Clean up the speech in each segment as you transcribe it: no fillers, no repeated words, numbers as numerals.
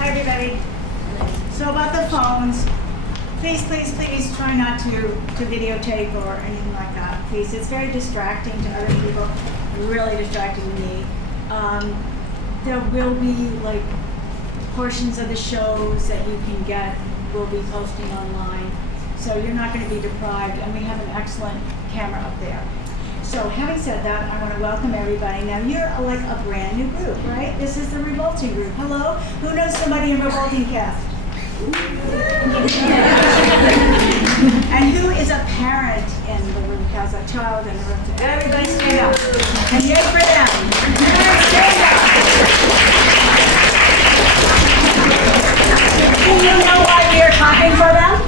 Hi, everybody. So about the phones, please try not to videotape or anything like that. Please, it's very distracting to other people, really distracting to me. There will be like portions of the shows that you can get, we'll be posting online. So you're not going to be deprived, and we have an excellent camera up there. So having said that, I want to welcome everybody. Now you're like a brand new group, right? This is the Revolting group. Hello? Who knows somebody in Revolting cast? And who is a parent in the room, has a child in the room? Everybody stand up. And yay for them. Stand up. Do you know why we are clapping for them?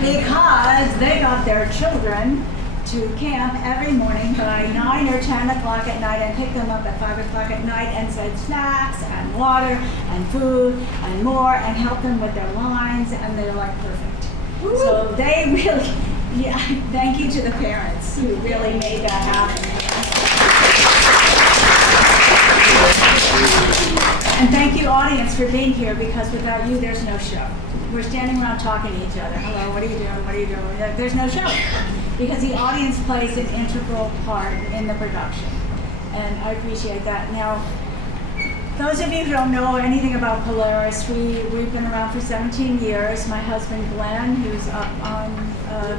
Because they got their children to camp every morning by 9 or 10 o'clock at night and picked them up at 5 o'clock at night and said snacks and water and food and more and helped them with their lines, and they're like perfect. Woo! So they really, yeah, thank you to the parents who really made that happen. And thank you, audience, for being here, because without you, there's no show. We're standing around talking to each other. Hello, what are you doing? What are you doing? There's no show. Because the audience plays an integral part in the production. And I appreciate that. Now, those of you who don't know anything about Polaris, we've been around for 17 years. My husband, Glenn, who's up on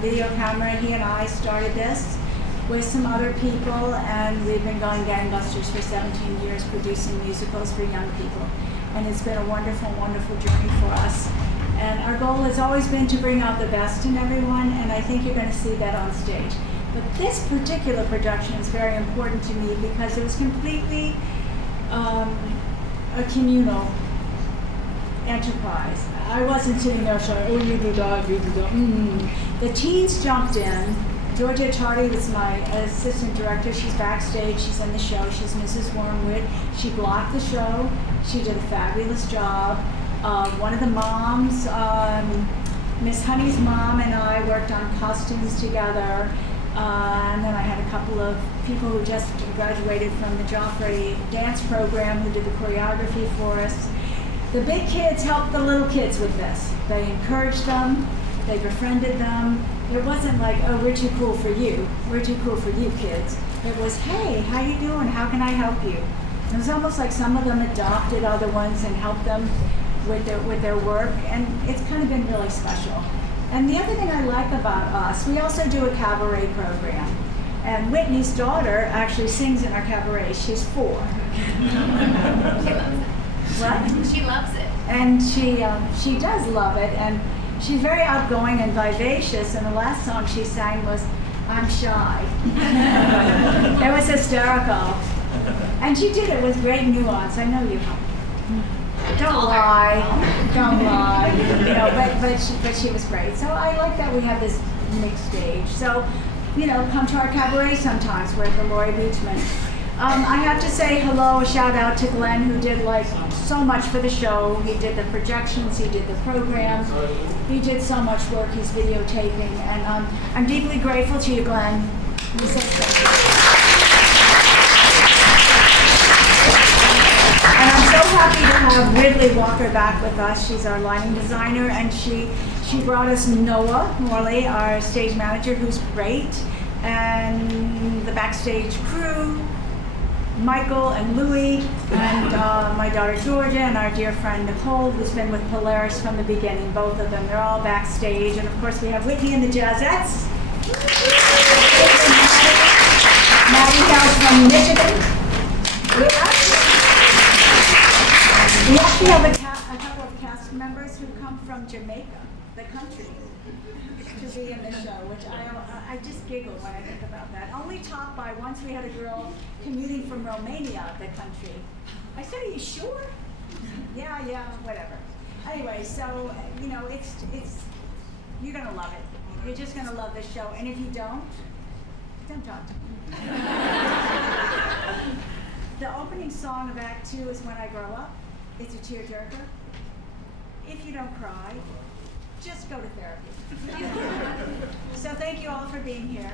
video camera, he and I started this with some other people, and we've been going gangbusters for 17 years producing musicals for young people. And it's been a wonderful, wonderful journey for us. And our goal has always been to bring out the best in everyone, and I think you're going to see that on stage. But this particular production is very important to me because it was completely a communal enterprise. I wasn't sitting there saying, oh, you do that, you do that. The teens jumped in. Georgia Attardi was my assistant director. She's backstage. She's in the show. She's Mrs. Wormwood. She blocked the show. She did a fabulous job. One of the moms, Miss Honey's mom, and I worked on costumes together. And then I had a couple of people who just graduated from the Joffrey dance program who did the choreography for us. The big kids helped the little kids with this. They encouraged them. They befriended them. It wasn't like, oh, we're too cool for you. We're too cool for you kids. It was, hey, how you doing? How can I help you? It was almost like some of them adopted other ones and helped them with their work, and it's kind of been really special. And the other thing I like about us, we also do a cabaret program. And Whitney's daughter actually sings in our cabaret. She's 4. What? She loves it. And she does love it, and she's very outgoing and vivacious, and the last song she sang was, I'm Shy. It was hysterical. And she did it with great nuance. I know you have. Don't lie. You know, but she was great. So I like that we have this mixed stage. So, you know, come to our cabaret sometimes. We're at the Laurie Beachman. I have to say hello, a shout out to Glenn, who did like so much for the show. He did the projections, he did the programs, he did so much work. He's videotaping, and I'm deeply grateful to you, Glenn. You're so great. And I'm so happy to have Ridley Walker back with us. She's our lighting designer, and she brought us Noah Morley, our stage manager, who's great, and the backstage crew, Michael and Louie, and my daughter Georgia, and our dear friend Nicole, who's been with Polaris from the beginning, both of them. They're all backstage, and of course we have Whitney and the Jazzettes. Maddie comes from Michigan. We actually have a couple of cast members who come from Jamaica, the country, to be in the show, which I just giggle when I think about that. Only topped by once we had a girl commuting from Romania, the country. I said, are you sure? Yeah, whatever. Anyway, so, you know, it's you're going to love it. You're just going to love this show. And if you don't talk to me. The opening song of Act 2 is When I Grow Up. It's a tearjerker. If you don't cry, just go to therapy. So thank you all for being here.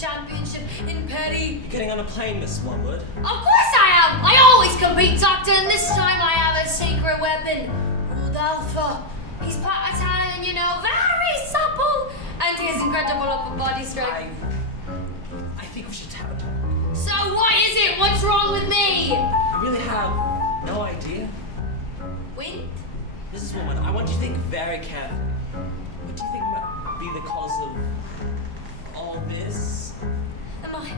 championship in petty. You're getting on a plane, Miss Wormwood. Of course I am! I always compete, Doctor, and this time I have a secret weapon. Old Alpha. He's part Italian, you know, very supple. And he has incredible upper body strength. I think we should have it. So what is it? What's wrong with me? I really have no idea. Wind? Mrs. Woman, I want you to think very carefully. What do you think might be the cause of all this? Am I?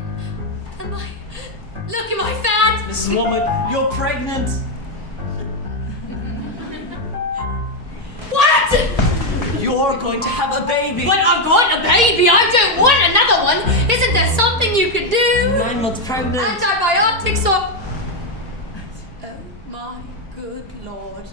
Look, am I fat? Mrs. Woman, you're pregnant! What? You're going to have a baby! But I've got a baby! I don't want another one! Isn't there something you could do? 9 months pregnant! Antibiotics or... Oh my good lord.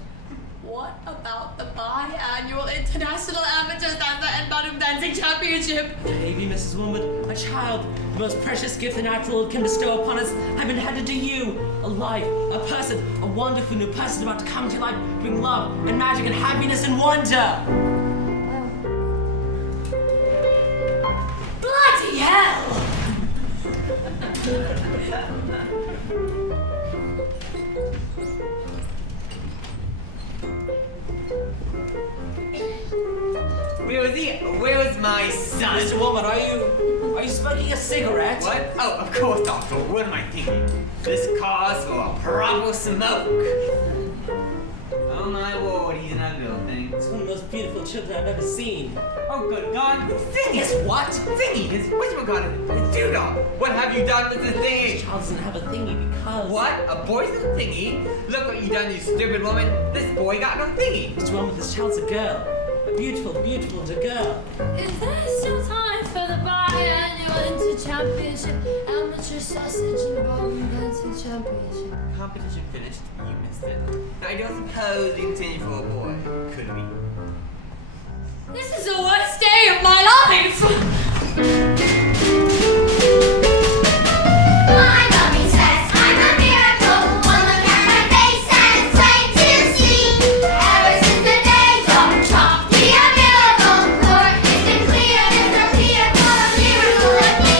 What about the biannual International Amateur Salsa and Bottom Dancing Championship? Baby, Mrs. Woman, a child, the most precious gift the natural can bestow upon us, I've been handed to you. A life, a person, a wonderful new person about to come to life, bring love and magic and happiness and wonder. Bloody hell! Where was he? Where was my son? Mr. Woman, are you smoking a cigarette? What? Oh, of course, Doctor. What am I thinking? This calls for a proper smoke. Oh my lord, he's an ugly little thing. It's one of the most beautiful children I've ever seen. Oh good God, Thingy! Yes, what? Thingy! His whatchamacallit? His doodle! What have you done with this This thingy? child doesn't have a thingy because... What? A boy's little thingy? Look what you done, you stupid woman. This boy got no thingy. Mr. Woman, this child's a girl. A beautiful, beautiful girl. Is there still time for the biannual Inter-Championship Amateur Sausage and Bottom Dancing Championship? Competition finished. You missed it. I don't suppose you continue for a boy, could we? This is the worst day of my life! My mommy says I'm a miracle. One look at my face and it's plain to see. Ever since the days of chalk, be a miracle. For it's been clear there's no clear for a miracle like me.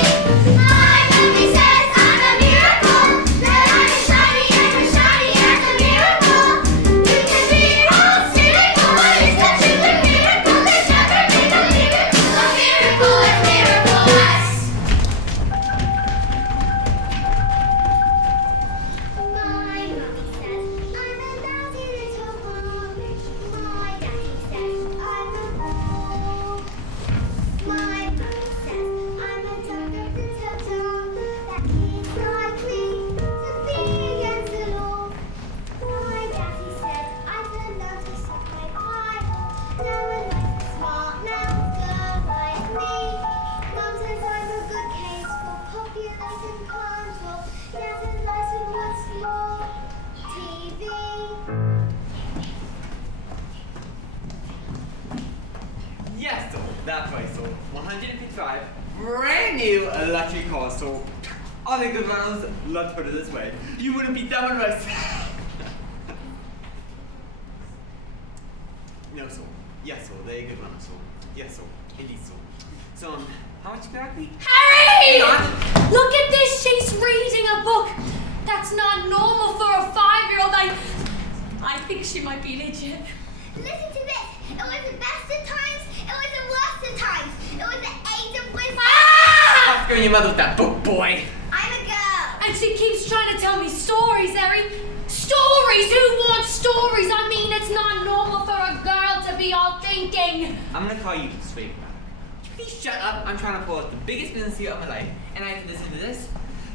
My mommy says I'm a miracle. That I'm as shiny as a miracle. You can be all cynical, but it's the truth of miracle. There's never been a miracle as miraculous. My mommy says I'm a naughty little one. My daddy says I'm a fool. My mom says I'm a dumb little dog that is likely to be against the law. My daddy says I've learned how to suck my Bible. No one likes a smart mouth girl like me. Mom says I'm a good case for population control. Dad says I should watch more TV. Yes, sir. That's right, sir. 155. Brand new electric car, so all the good ones, let's put it this way. You wouldn't be done with us. No, sir. Yes, sir. They're good ones, sir. Yes, sir. Indeed, sir. So, how much exactly? Harry! Not- Look at this, she's reading a book. That's not normal for a 5-year-old. I think she might be legit. Listen to this. It was the best of times. It was the worst of times. It was the age of wisdom. Ah! Stop going your mother with that book, boy. I'm a girl. And she keeps trying to tell me stories, Harry. Stories? Who wants stories? I mean, it's not normal for a girl to be all thinking. I'm gonna call you straight back. Please shut up. I'm trying to pull off the biggest business deal of my life, and I have to listen to this.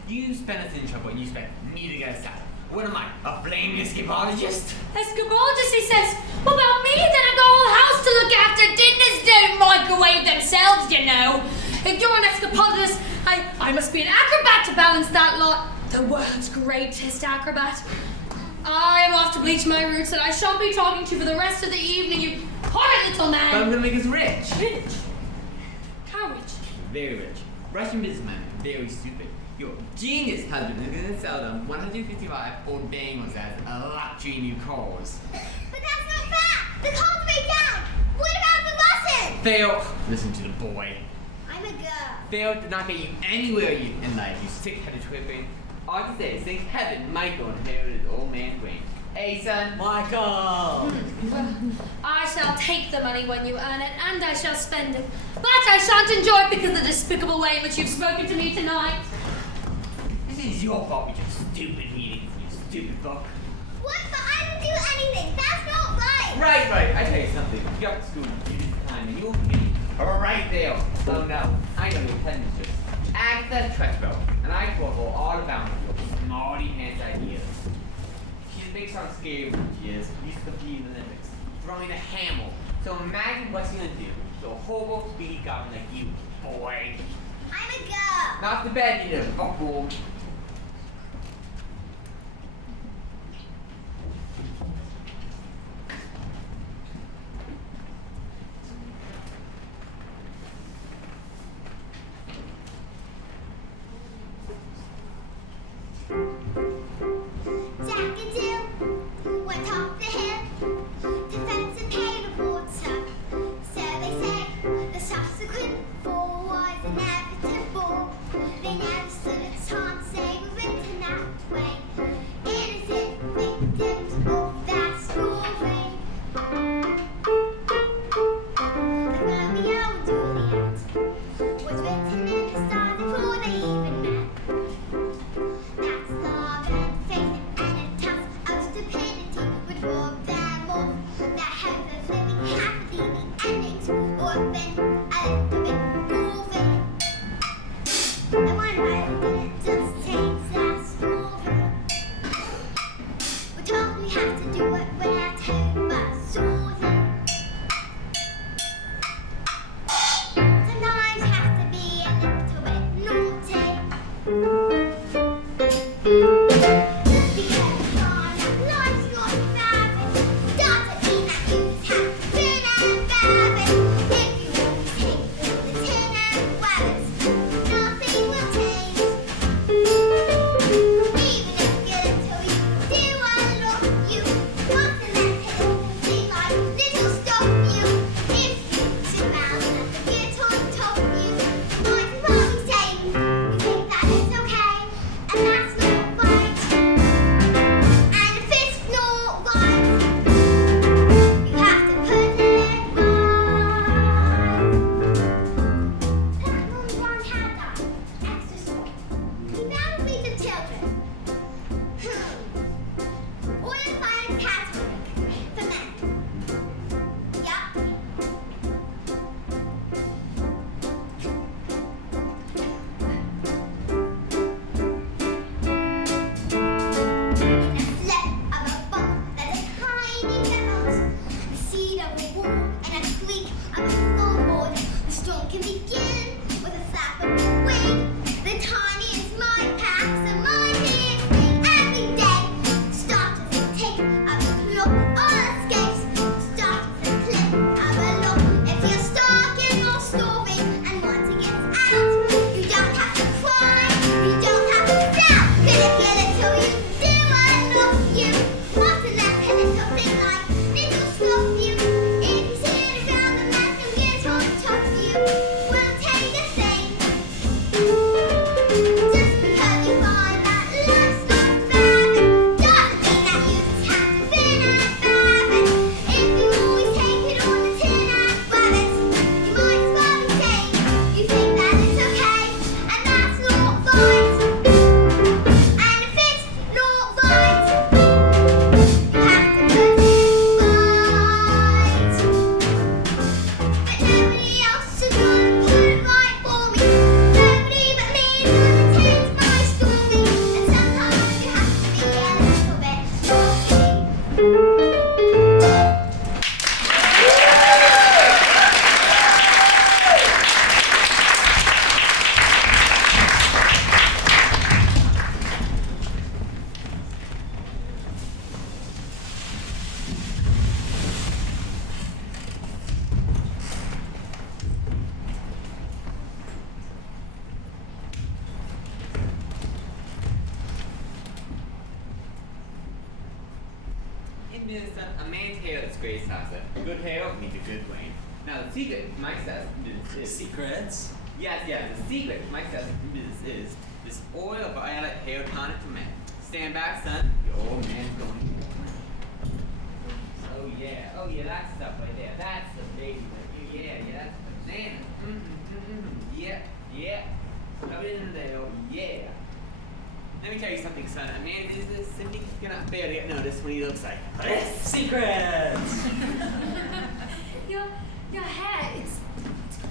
You spent us in trouble, and you spent me to get us out. What am I, a flaming escapologist? Escapologist, he says. What about me? Then I've got a whole house to look after. Dinners don't microwave themselves, you know. If you're an escapologist, I must be an acrobat to balance that lot. The world's greatest acrobat. I'm off to bleach my roots, and I shan't be talking to you for the rest of the evening, you horrid little But I'm man. gonna make us rich. Rich? How rich? Very rich. Russian businessman. Very stupid. Your genius husband is gonna sell them 155 old bangles as luxury new cars. But that's not fair. The cars break down. What about the buses? Fail. Listen to the boy. I'm a girl. failed to not get you anywhere in life, you sick-headed twipping. All I can say is thank heaven Michael inherited old man Wayne. Hey, son. Michael! I shall take the money when you earn it, and I shall spend it. But I shan't enjoy it because of the despicable way in which you've spoken to me tonight. This is your fault with your stupid meetings, you stupid book. What? But I didn't do anything. That's not right. Right. I tell you something. You got to school, you did the time, and you'll be right there. Oh no, I know your headmistress, Agatha Tretchbell, and I told her all about your smarty pants ideas. She's a big sort of scary when she is. Used to compete in the Olympics, throwing a hammer. So imagine what she's gonna do to a hobo speedy goblin like you, boy. I'm a girl. Not the bed, you know, fuckboy. Jack and Jill went off the hill to fence and pay the water. So they say the subsequent fall was inevitable. They never stood a chance, they were written that way. Innocent victims of that story. The Romeo and Juliet was written in the stars before they even met. That's love and faith and a touch of stupidity would rob them of that hope of living happily. The endings would have been a little bit goofy. I wonder why we didn't just change that story. We're told we have to do what we're told, but Susan. Sometimes you have to be a little bit naughty. Just because on life's not fair, doesn't mean that you just have to win and bear it. If you always take all the tin and weathers, nothing will change. Even if you little you do unlock you, want to let it all seem like little stop you. If you sit around and let the get on top of you, might as well be saying you think that it's okay, and that's not right. And if it's not right, you have to put it right. That Mum's one had that extra small. He bound me to children. Oil fired category for men. Yup. In a slip of a book that is tiny levels, the seed of a wall and a creak of a floorboard. The storm can begin with a flap of a wing. The tiniest might pass the mightiest thing every day. Start with a tick of a clock, all escapes. Start with a click of a lock. If you're stuck in your story and want to get out, you don't have to cry, you don't have to shout. 'Cause if you're little, you do unlock you. Want to let a little thing like little stop you. If you sit around and let them get on top of you, won't take a thing. Just because you find that life's not fair, doesn't mean that you just have to win and bear it. If you always take it on the tin and rabbits, you might as well be saying you think that it's okay, and that's not right. And if it's not right, you have to put it right. But nobody else is gonna put it right for me. Nobody but me is gonna change my story. And sometimes you have to be a little bit naughty. In Minnesota, a man's hair is great salsa. Good hair means a good brain. Now the secret, Mike says, is Secrets? Yes, the secret to my success in business is this oil of violet hair tonic for men. Stand back, son. Your old man's going. Oh yeah, that stuff right there. That's the baby right here. Yeah, that's the banana. Yeah. Rub it in there. Oh yeah. Let me tell you something, son. A man in business simply cannot bear to get noticed when he looks like this. Secrets! Your hair, it's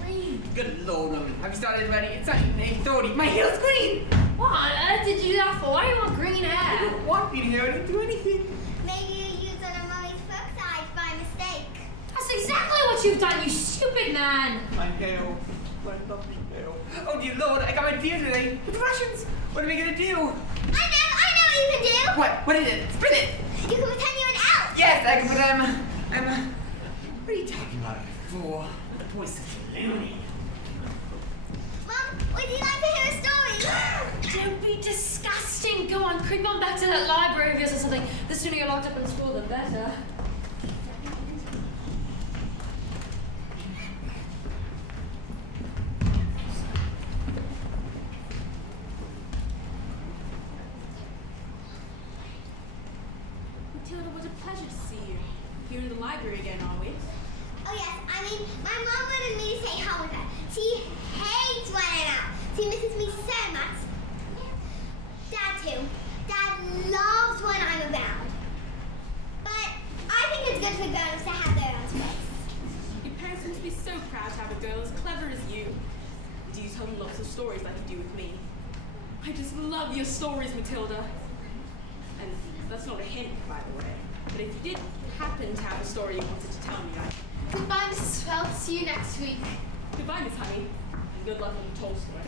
green. Good lord, woman. Have you started already? It's not even 8:30. My hair's green! What on earth did you do that for? Why do you want green I hair? don't want green hair. I didn't do anything. Maybe you used on a mummy's foot side by mistake. That's exactly what you've done, you stupid man. My hair. My lovely hair. Oh dear lord, I got my deal today with the Russians. What am I gonna do? I know what you can do. What is it? Spin it! You can pretend you're an elf. Yes, I can put what are you talking about, fool? The boy's such a loony. Mom, would you like to hear a story? Don't be disgusting. Go on, creep on back to that library of yours or something. The sooner you're locked up in school, the better. Matilda, what a pleasure to see you. Here in the library again, are we? Oh yes, I mean, my mom wanted me to stay home with her. She hates when I'm out. She misses me so much. Dad too. Dad loves when I'm around. But I think it's good for girls to have their own space. Your parents must be so proud to have a girl as clever as you. Do you tell them lots of stories like you do with me? I just love your stories, Matilda. And that's not a hint, by the way. But if you did happen to have a story you wanted to tell me, Goodbye, Mrs. Phelps. See you next week. goodbye, Miss Honey, and good luck on the Tolstoy.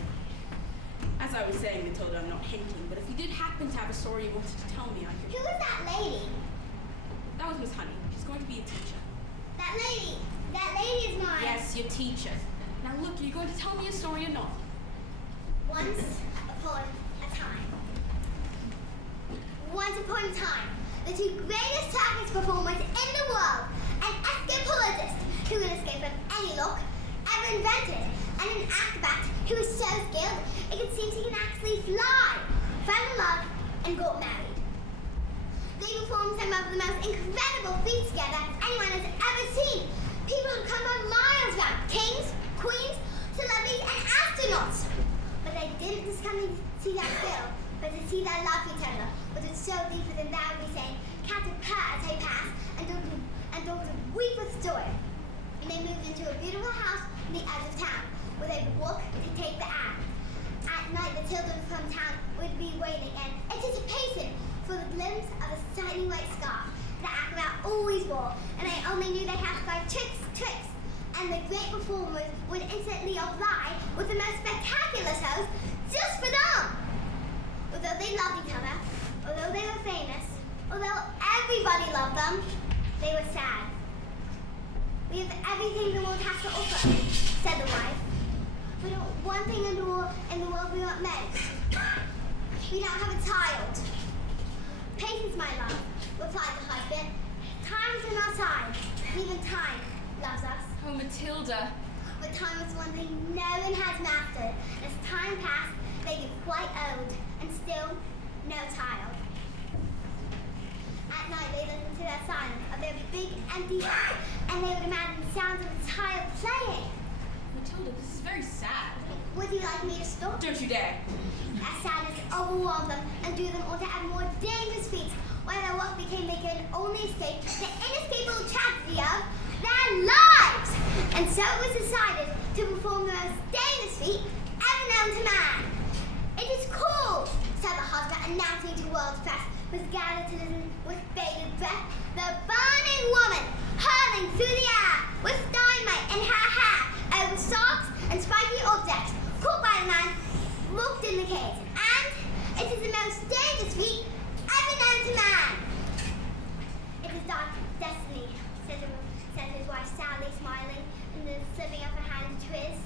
As I was saying, Matilda, I'm not hinting, but if you did happen to have a story you wanted to tell me, I Who could... is that lady? That was Miss Honey. She's going to be a teacher. That lady is mine. Yes, your teacher. Now look, are you going to tell me a story or not? Once upon a time. Once upon a time, the two greatest circus performers in the world, an escapologist who could escape from any look ever invented, and an acrobat who was so skilled it could seem he can actually fly, fell in love, and got married. They performed some of the most incredible feats together anyone has ever seen. People had come from miles around, kings, queens, celebrities, and astronauts. But they didn't just come to see that skill, but to see their love for each other, which is so deeper than that would be saying, cats would purr as they pass, and dogs would weep with joy. And they moved into a beautiful house on the edge of town, where they would walk to take the air. At night, the children from town would be waiting in anticipation for the glimpse of a shiny white scarf that acrobat always wore, and they only knew they had to buy tricks, and the great performers would instantly apply with the most spectacular shows just for them. Although they loved each other, although they were famous, although everybody loved them, they were sad. We have everything the world has to offer, said the wife. We don't one thing in the world we want most. We don't have a child. Patience, my love, replied the husband. Time is on our side. Even time loves us. Oh, Matilda. But time is one thing no one has mastered. As time passed, they grew quite old, and still no child. At night, they listened to their silence of their big empty house, and they would imagine the sounds of a child playing. Matilda, this is very sad. Would you like me to stop? Don't you dare. That sadness overwhelmed them and drew them on to have more dangerous feats, while their work became they could only escape the inescapable tragedy of their lives. And so it was decided to perform the most dangerous feat ever known to man. It is called, said the husband, announcing to world's press, was gathered to listen with bated breath, the burning woman hurling through the air with dynamite in her hair over sharks and spiky objects, caught by the man locked in the cage. And it is the most dangerous feat ever known to man. It is dark destiny, said his wife sadly, smiling and then slipping up her hand to his.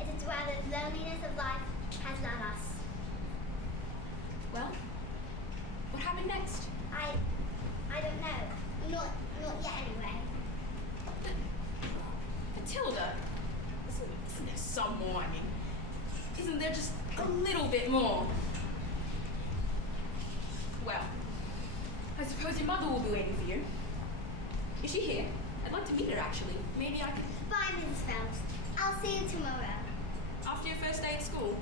It is where the loneliness of life has led us. Well, what happened next? I don't know. Not yet anyway. Matilda, isn't there some more, I mean. Isn't there just a little bit more? Well, I suppose your mother will be waiting for you. Is she here? I'd like to meet her, actually. Maybe I could... Bye, Mrs. Phelps. I'll see you tomorrow. After your first day at school.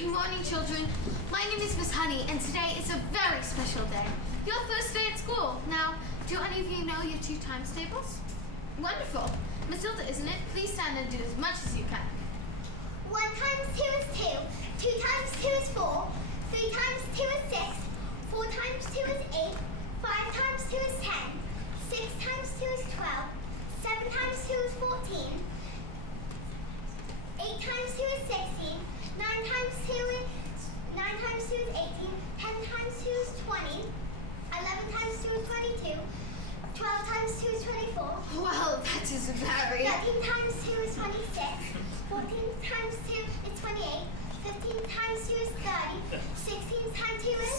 Good morning, children. My name is Miss Honey, and today is a very special day. your first day at school. Now, do any of you know your 2 times tables? Wonderful. Matilda, isn't it? Please stand and do as much as you can. 1 times 2 is 2. 2 times 2 is 4. 3 times 2 is 6. 4 times 2 is 8. 5 times 2 is 10. 6 times 2 is 12. 7 times 2 is 14. 8 times 2 is 16. 9 times 2 is 18. 10 times 2 is 20. 11 times 2 is 22. 12 times 2 is 24. Well, that is very... 13 times 2 is 26. 14 times 2 is 28. 15 times 2 is 30. 16 times 2 is...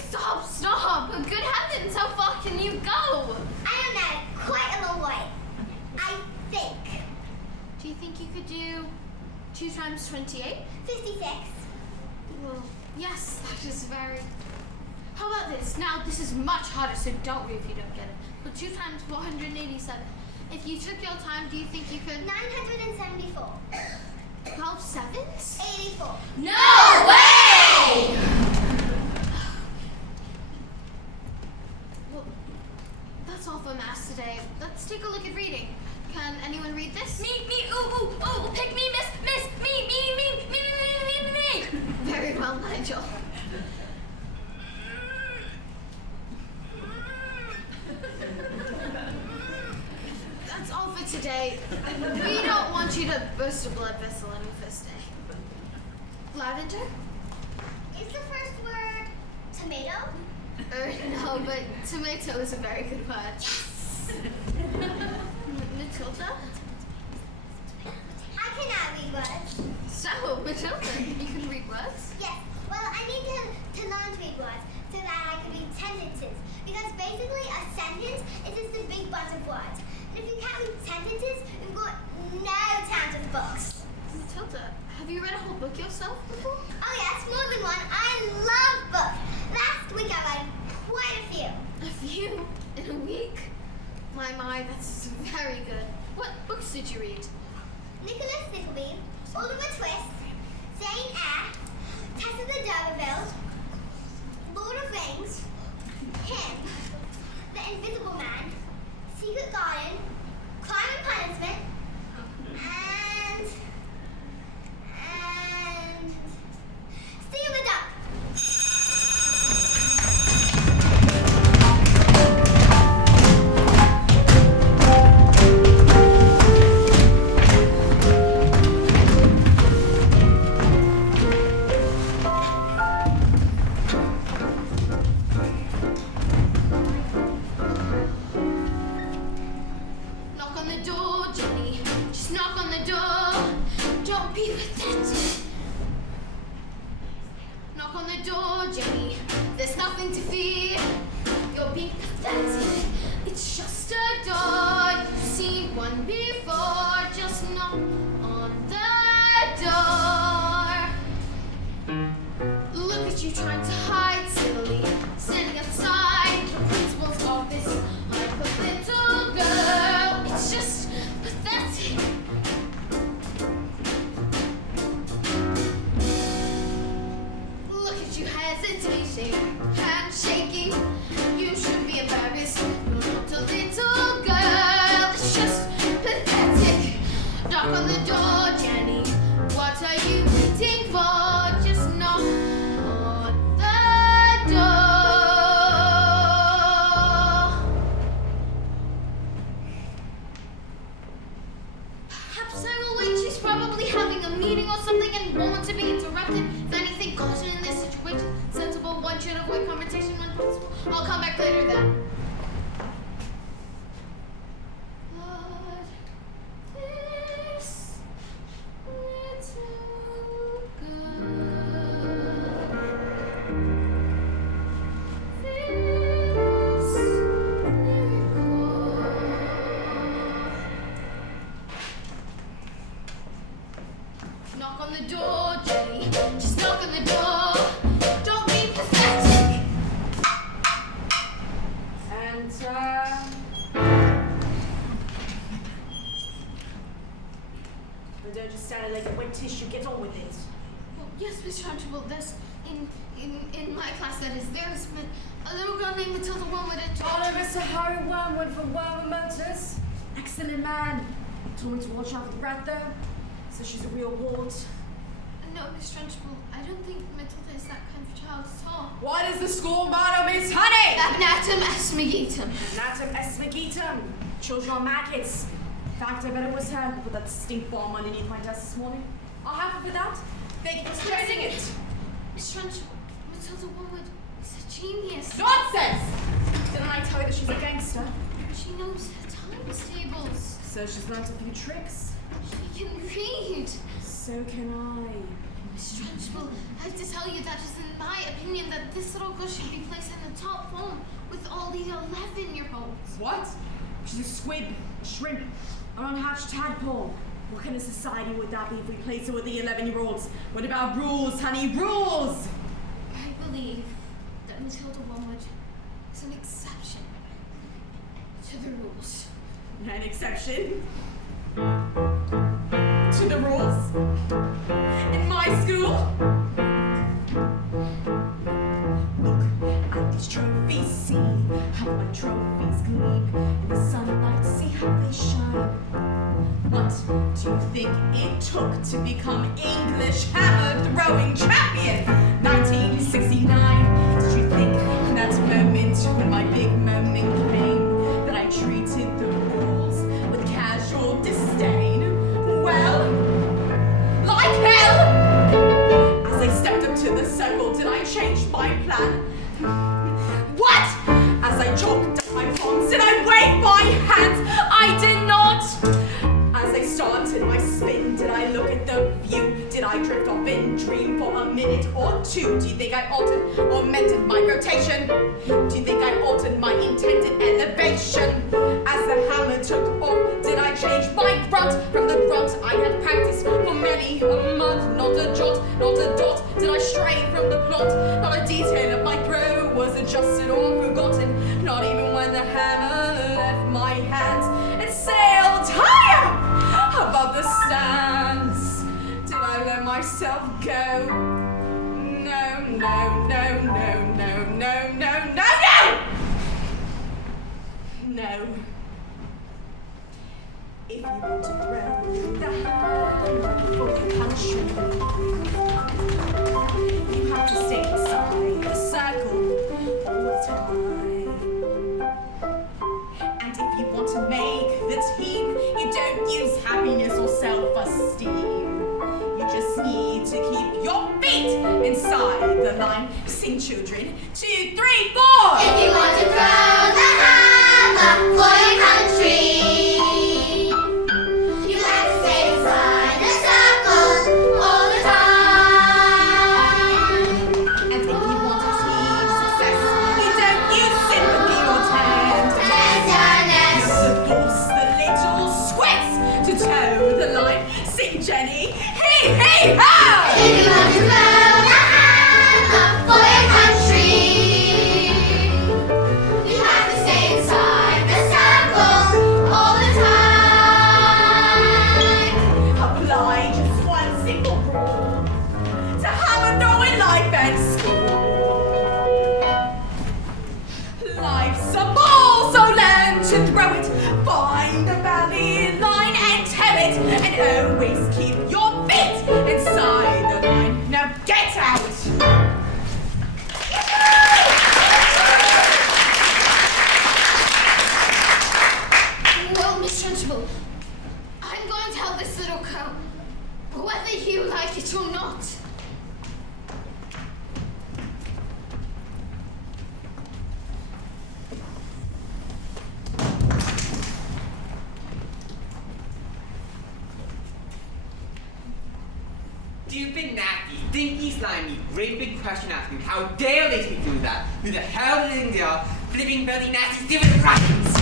Stop! Good heavens, how far can you go? I don't know, quite a long way. I think. Do you think you could do 2 times 28? 56. Well, yes, that is very... How about this? Now, this is much harder, so don't worry if you don't get it. But 2 times 487. If you took your time, do you think you could... 974. 12 sevens? 84. No way! Well, that's all for maths today. Let's take a look at reading. Can anyone read this? Me, ooh, pick me, miss, me. Very well, Nigel. That's all for today. We don't want you to burst a blood vessel on your first day. Lavender? Is the first word tomato? No, but tomato is a very good word. Matilda? I cannot read words. So, Matilda, you can read words? Yes. Well, I need to learn to read words so that I can read sentences. Because basically a sentence is just a big bunch of words. And if you can't read sentences, you've got no chance with books. Matilda, have you read a whole book yourself before? Oh yes, more than one. I love books. Last week I read quite a few. A few? In a week? My, that's very good. What books did you read? Nicholas Nickleby, Oliver Twist, Jane Eyre, Tess of the D'Urbervilles, Lord of Rings, Him, The Invisible Man, Secret Garden, Crime and Punishment, and Steal the Duck. Knock on the door, Jenny. Just knock on the door. Don't be pathetic. Knock on the door, Jenny. There's nothing to fear. You're being pathetic. It's just a door. You've seen one before. Just knock on the door. Look at you trying to hide silly. Standing outside the principal's office. I'm a little girl. It's just pathetic. Look at you hesitating, handshaking. You should be embarrassed. You're not a little girl. It's just pathetic. Knock on the door, Jenny. What are you waiting for? Just knock on the door. Perhaps I will wait. She's probably having a meeting or something and won't want to be interrupted. If anything goes in this situation, sensible one should avoid confrontation when possible. I'll come back later then. But this little girl, this miracle. Knock on the door, Jenny. Just knock on the door. Don't be pathetic. But don't just stand there like a wet tissue. Get on with it. Oh, yes, Miss Trunchbull, there's in my class, that is, there's a little girl named Matilda Wormwood and Oliver Harry Wormwood from Wormwood Motors. Excellent man. Told me to watch out for the rat though. So she's a real ward. No, Miss Trunchbull, I don't think Matilda is that kind of child at all. What is the school motto, Miss Honey? Abnatum asmigetum. Natum esmigetum. Children are maggots. In fact, I bet it was her who put that stink bomb underneath my desk this morning. I'll have her for that. Thank you for stressing it. Miss Trunchbull, Matilda Wormwood is a genius. Nonsense! Didn't I tell you that she's a gangster? She knows times tables. So she's learnt a few tricks. She can read. So can I. Miss Trunchbull, I have to tell you that it's in my opinion that this little girl should be placed in the top form with all the 11-year-olds. What? She's a squib, a shrimp, an unhatched tadpole. What kind of society would that be if we placed her with the 11-year-olds? What about rules, honey? Rules! I believe that Matilda Wormwood is an exception to the rules. An exception to the rules in my school. Look at these trophies, see how my trophies gleam in the sunlight, see how they shine. What do you think it took to become English hammer throwing champion? 1969. Did you think that moment when my big moment came that I treated the rules with casual disdain? Well, like hell! As I stepped up to the circle, did I change my plan? What? As I chalked up my palms, did I wave my hands? I did not! As I started my spin, did I look at the view? Did I drift off and dream for a minute or two? Do you think I altered or mended my rotation? Do you think I altered my intended elevation? As the hammer took off, did I change my grunt from the grunt I had practiced for many a month? Not a jot, not a dot, did I stray from the plot? Not a detail of my throw was adjusted or forgotten. Not even when the hammer left my hands, it sailed higher above the stands. Did I let myself go? No, no, no, no, no, no, no, no, no! No. If you want to throw the hammer for the country, you have to stay inside the circle all the time. And if you want to make the team, you don't use happiness or self-esteem. You just need to keep your feet inside the line. Sing, children. 2, 3, 4! If you want to throw the hammer for your country, you have to stay inside the circle all the time. And if you want to teach success, you don't use sympathy or tenderness. You force the little squits to toe the line. Sing, Jenny. Hey, hey, ho! If you want to throw the hammer for your country, you have to stay inside the circle all the time. Apply just one simple rule to hammer throwing life and school. Life's a ball, so learn to throw it. Find the valley line and tell it. And always keep your feet inside the line. Now get out! Well, Miss Trunchbull, I'm going to tell this little girl, whether you like it or not. Stupid, nasty, stinky, slimy, great big question asking. How dare they speak to me that? Who the hell do they think they are? Flipping, filthy, nasty, stupid Russians!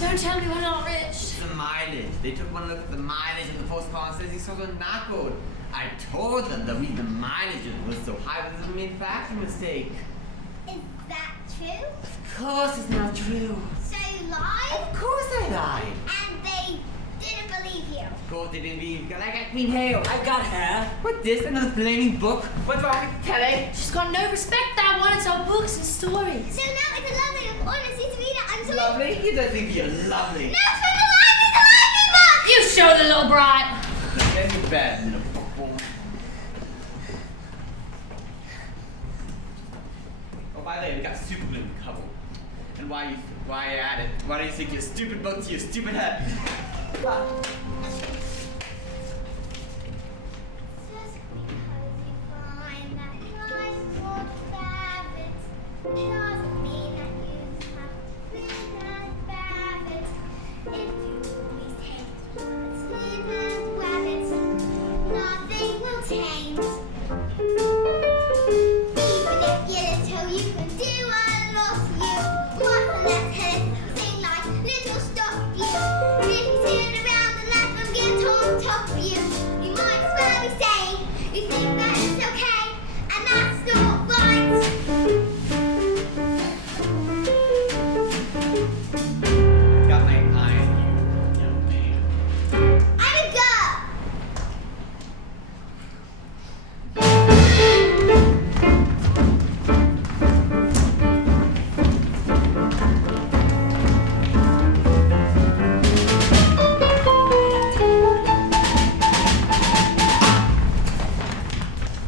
Don't tell me we're not rich. The mileage. They took one look at the mileage of the postcard and says he's so knuckled. I told them the reason the mileage was so high was a manufacturing mistake. Is that true? Of course it's not true. So you lied? Of course I lied. And they didn't believe you. Of thought they didn't be like I mean hail. I've got hair. What's this? Another flaming book? What's wrong with telly? She's got no respect that wanted our books and stories. So now it's a lovely of honesty to read it until Lovely? You don't think you're lovely. No, it's from the library book! You show the little brat. Get in bed, little bookworm. Oh, by the way, we got super glue in the cupboard. And why you at it? Why don't you stick your stupid book to your stupid head? Just because you find that life will rabbits doesn't mean that you have to live as rabbits. If you always hate rabbits, live as rabbits, nothing will change. Even if you're little, you can do a lot to you. What's the left hand? Sing like little stop you. If you turn around and let them get on top of you, you might as well be saying you think that it's okay, and that's not right. Got my eye on you, young man. I'm a girl.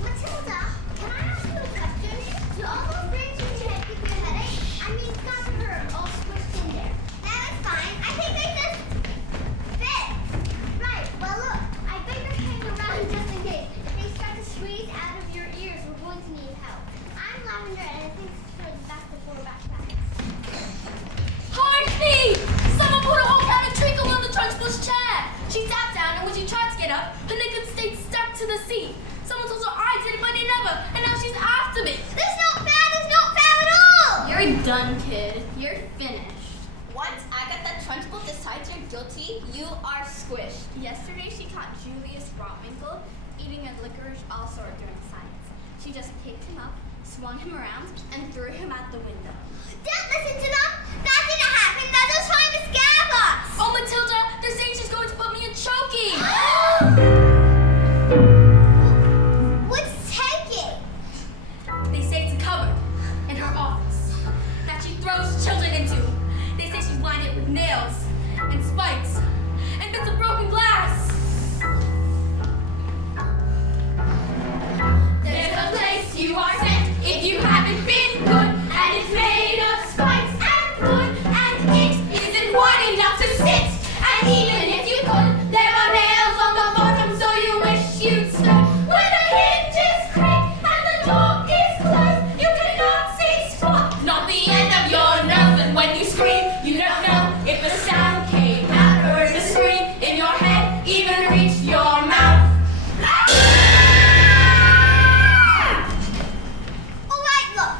Matilda, can I ask you a question? Do all those things in your head give you a headache? I mean, it's got the herb all squished in there. No, it's fine. I think they just fit. Right. Well, look, I better hang around just in case. If they start to squeeze out of your ears, we're going to need help. I'm Lavender, and I think it's for the back to four backpacks. Harvey! Someone put a whole can of treacle on the trunchbull's chair. She sat down, and when she tried to get up, her naked stayed stuck to the seat. Someone told her I did it, but they never, and now she's after me. That's not fair. That's not fair at all. You're done, kid. You're finished. Once Agatha Trunchbull decides you're guilty, you are squished. Yesterday, she caught Julius Rotwinkle eating a licorice ulcer during science. She just picked him up, swung him around, and threw him out the window. Don't listen to them. That didn't happen. They're just trying to scare us. Oh, Matilda, they're saying she's going to put me in choking. What's taking? They say it's a cupboard in her office that she throws children into. They say she's lined it with nails and spikes and bits of broken glass. There's a place you are sent if you haven't been good, and it's made of spikes and wood, and it isn't wide enough to sit. And even if you could, there are nails on the bottom, so you wish you'd stood. When the hinges creak and the door is closed, you cannot see squat, not the end of your nose. And when you scream, you don't know if the sound came out or if the scream in your head even reached your mouth. All right, look.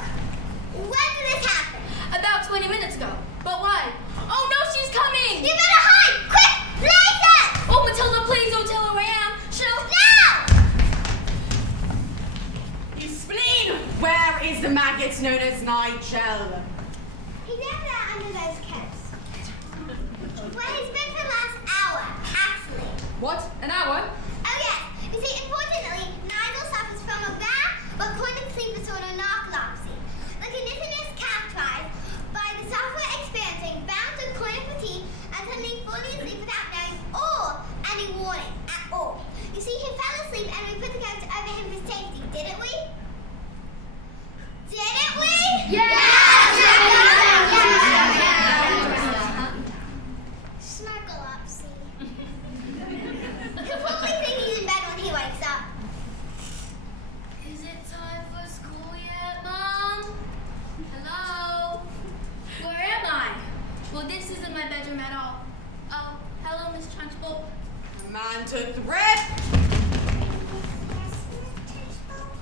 When did this happen? About 20 minutes ago. But why? Oh no, she's coming! You better hide! Quick! Blaze it! Oh, Matilda, please don't tell her where I am. She'll... Now! You spleen! Where is the maggot known as Nigel? He's over there under those coats. Well, he's been for the last hour, actually. What? An hour? Oh, yes. You see, unfortunately, Nigel suffers from a rare but chronic sleep disorder narcolepsy. The condition is characterized by the sufferer experiencing bouts of chronic fatigue and suddenly falling asleep without knowing or any warning at all. You see, he fell asleep and we put the coat over him for safety, didn't we? Didn't we? Snarkolepsy. He'll probably think he's in bed when he wakes up. Is it time for school yet, Mom? Hello? Where am I? Well, this isn't my bedroom at all. Oh, hello, Miss Trunchbull. A man to thread!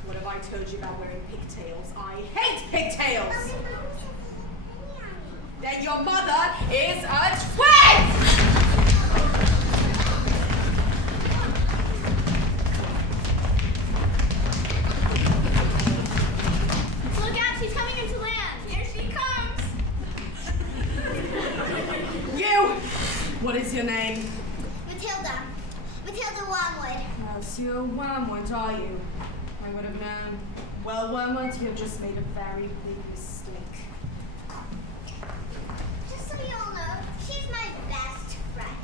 What have I told you about wearing pigtails? I hate pigtails! Then your mother is a twit! Look out, she's coming into land. Here she comes. You! What is your name? Matilda. Matilda Wormwood. Oh, so you're a wormwood, are you? I would have known. Well, wormwood, you've just made a very big mistake. Just so you all know, she's my best friend.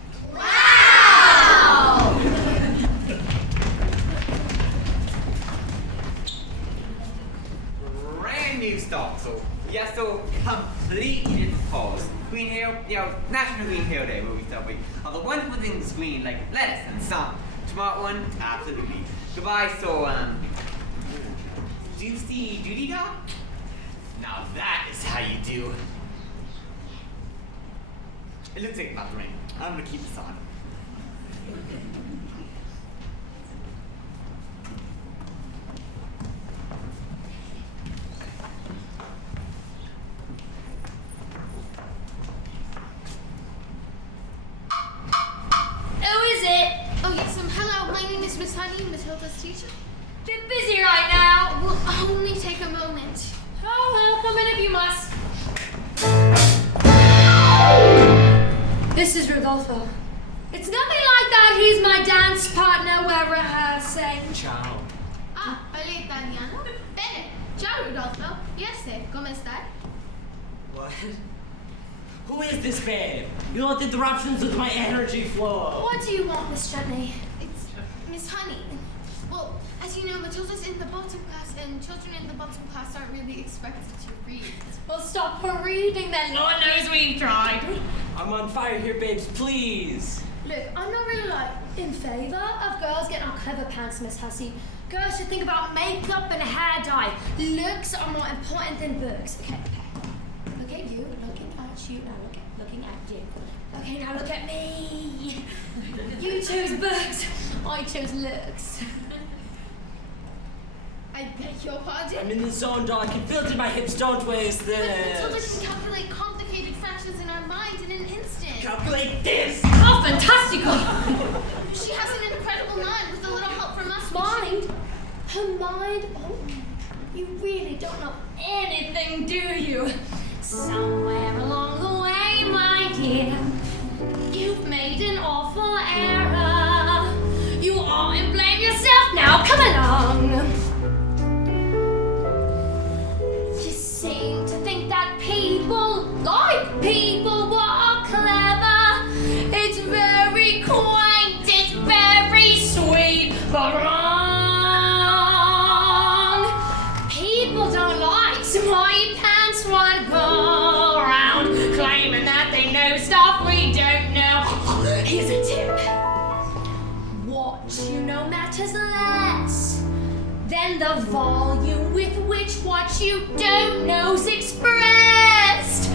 Brand new stock, so yes, so completely different cause. Green Hill, National Green Hill Day where we celebrate all the wonderful things green like lettuce and sun. Tomorrow one, absolutely. Goodbye, so juicy duty dog? Now that is how you do. It looks like about to rain. I'm gonna keep this on. Who is it? Oh yes, hello, my name is Miss Honey, Matilda's teacher. Bit busy right now. Will only take a moment. Oh, well, come in if you must. This is Rodolfo. It's nothing like that. He's my dance partner. We're rehearsing. Ciao. Ah, parla italiano? Bene. Ciao Rodolfo. Yes, come stai? What? Who is this babe? You know what the interruptions with my energy flow? What do you want, Miss Chutney? It's Miss Honey. Well, as you know, Matilda's in the bottom class, and children in the bottom class aren't really expected to read. Well, stop her reading then. Lord knows we've tried. I'm on fire here, babes, please. Look, I'm not really in favour of girls getting on clever pants, Miss Hussey. Girls should think about makeup and hair dye. Looks are more important than books. Okay. Look at you, looking at you, now looking at you. Okay, now look at me. You chose books, I chose looks. I beg your pardon? I'm in the zone, dog. I can feel it in my hips. Don't waste But Matilda this. can calculate complicated fractions in her mind in an instant. Calculate this. Oh, fantastical! She has an incredible mind with a little help from us. Mind? Her mind? Oh, you really don't know anything, do you? Somewhere along the way, my dear, you've made an awful error. You oughtn't blame yourself now. Come along. You seem to think that people like people who are clever. It's very quaint, it's very sweet, but wrong. People don't like smiley pants one go around claiming that they know stuff we don't know. Here's a tip. What you know matters less than the volume with which what you don't know's expressed.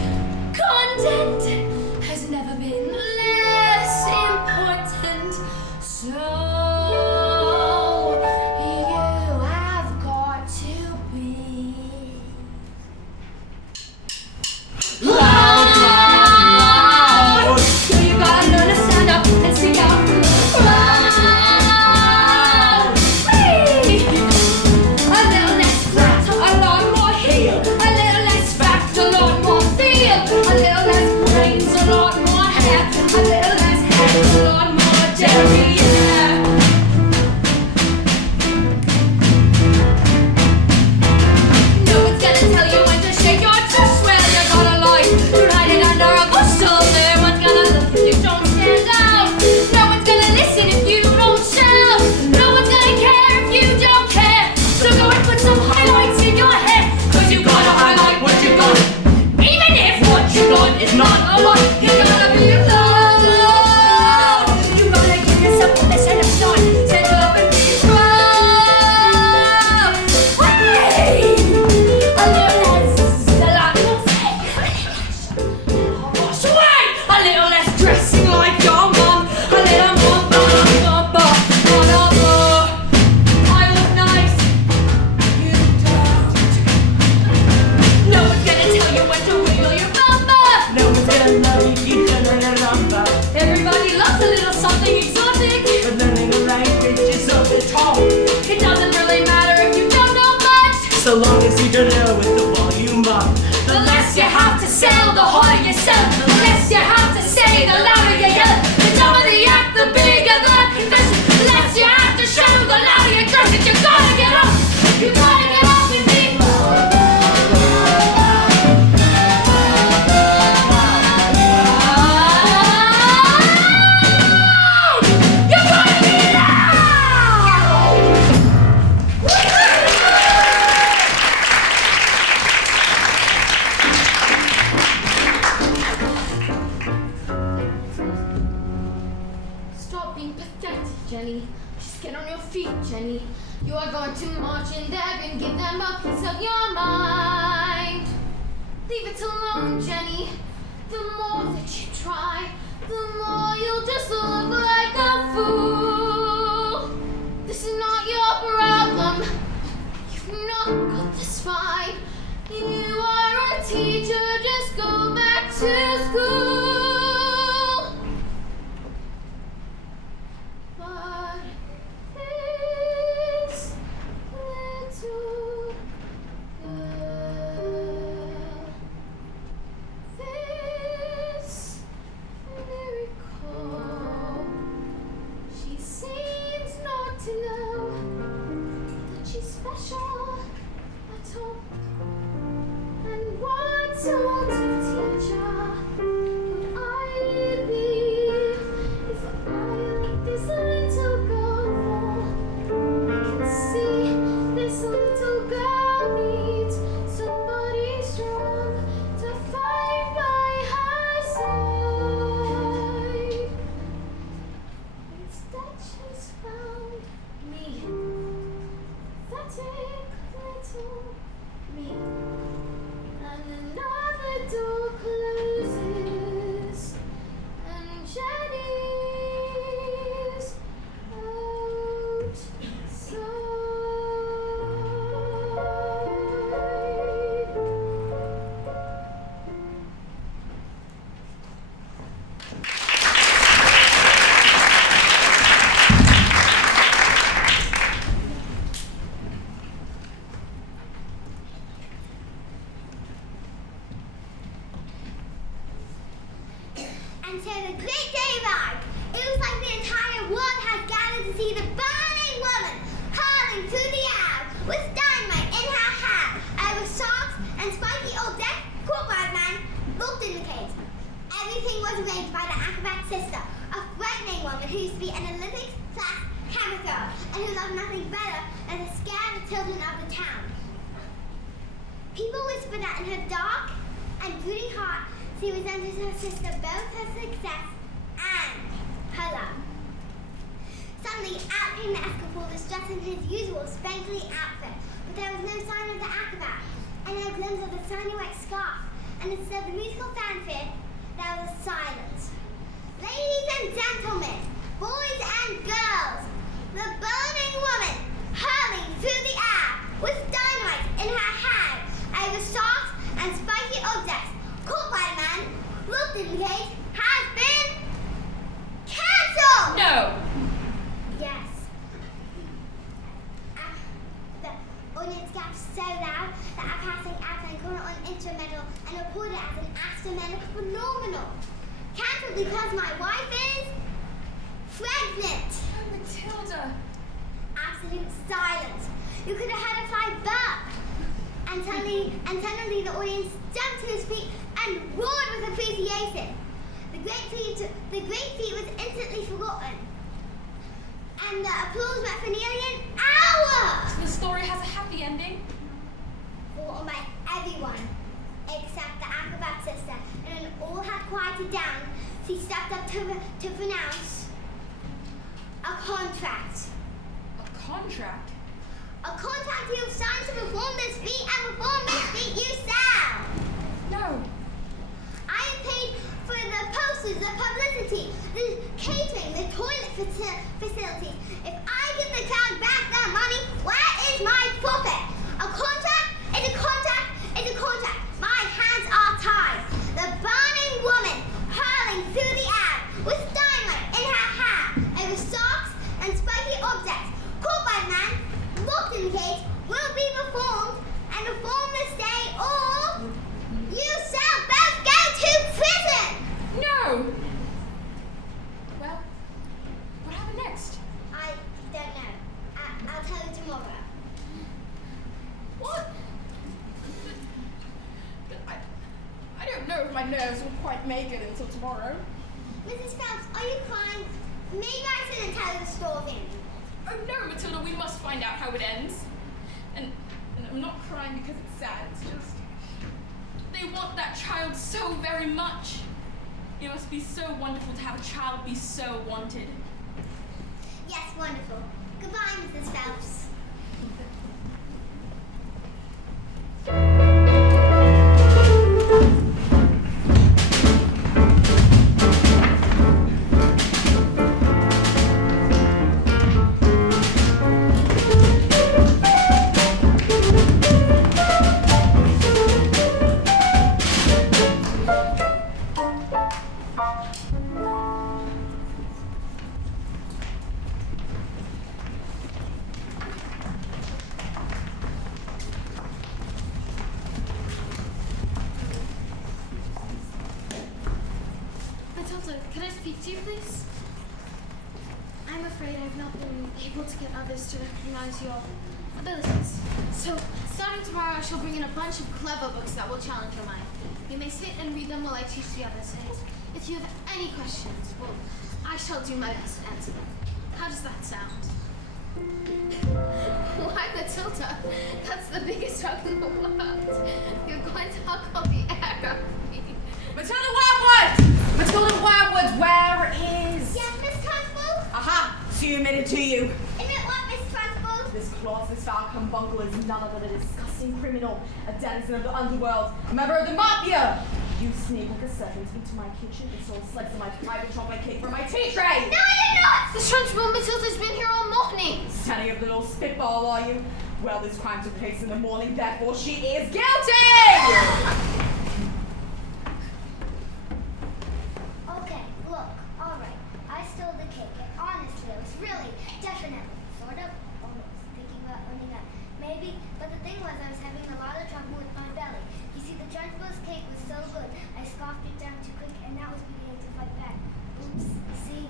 Content has never been less important. So you have got to be loud. You gotta learn to stand up and speak out loud. Hey! A little less fat, a lot more heel. A little less fat, being pathetic, Jenny. Just get on your feet, Jenny. You are going to march in there and give them a piece of your mind. Leave it alone, Jenny. The more that you try, the more you'll just look like a fool. This is not your problem. You've not got the spine. You are a teacher, just go back to school. But this little girl, this miracle, she seems not to know that she's special at all. And what sort of teacher would I be if I let this little girl fall? I can see this little girl needs somebody strong to fight by her side. Instead, she's found me, pathetic little me. And another door closes, and Jenny's outside. And so the great day arrived. It was like the entire world had gathered to see the burning woman hurling through the air with dynamite in her hand. Over sharks and spiky objects, caught by a man locked in the cage. Everything was arranged by the acrobat sister, a frightening woman who used to be an Olympics class camera girl and who loved nothing better than to scare the children of the town. People whispered that in her dark and brooding heart, she resented her sister both her success and her love. Suddenly, out came the escapolist dressed in his usual sparkly outfit, but there was no sign of the acrobat, and no glimpse of the shiny white scarf, and instead of the musical fanfare, there was silence. Ladies and gentlemen, boys and girls, the burning woman hurling through the air with dynamite in her hand over sharks and spiky objects, caught by a man, locked in the cage, has been cancelled! No! Yes. The audience gasped so loud that our passing airplane called it an instrumental and reported it as an astronomical phenomenal. Cancelled because my wife is pregnant. Oh, Matilda. Absolute silence. You could have heard a fly burp. And suddenly the audience jumped to his feet and roared with appreciation. The great feat was instantly forgotten. And the applause went for nearly an hour! The story has a happy ending. Forgotten by everyone except the acrobat sister. And when all had quieted down, she stepped up to pronounce a contract. A contract? A contract you have signed to perform this feat and perform this feat you shall. No. I have paid for the posters, the publicity, the catering, the toilet facilities. If I give the crowd back their money, where is my profit? A contract is a contract is a contract. My hands are tied. The burning woman hurling through the air with dynamite in her hand over sharks and spiky objects, caught by the man, locked in the cage, will be performed and performed this day, or you shall both go to prison! No! Well, what happened next? I don't know. I'll tell you tomorrow. What? I don't know if my nerves will quite make it until tomorrow. Mrs. Phelps, are you crying? Maybe I shouldn't tell you the story. Oh no, Matilda, we must find out how it ends. And I'm not crying because it's sad, it's just... They want that child so very much. It must be so wonderful to have a child be so wanted. Matilda, can I speak to you, please? I'm afraid I've not been able to get others to recognize your abilities. So, starting tomorrow, I shall bring in a bunch of clever books that will challenge your mind. You may sit and read them while I teach the others. And if you have any questions, well, I shall do my best to answer them. How does that sound? Why, Matilda? That's the biggest hug in the world. You're going to hug all the air out of me. Matilda Wildwood! Matilda Wildwood, where is... Yes, Miss Trunchbull? Aha! She admitted to you. Admit what, Miss Trunchbull? This clause, this foul carbuncle is none other than a disgusting criminal, a denizen of the underworld, a member of the mafia. You sneak like a servant into my kitchen and stole a slice of my private chocolate cake from my tea tray. No, you're not! Miss Trunchbull, Matilda's been here all morning. Standing up little spitball, are you? Well, this crime took place in the morning, therefore she is guilty! Okay, look, alright. I stole the cake, and honestly, I was really, definitely, sort of, almost thinking about owning up. Maybe, but the thing was, I was having a lot of trouble with my belly. You see, the Trunchbull's cake was so good, I scoffed it down too quick, and that was beginning to fight back. Oops, see?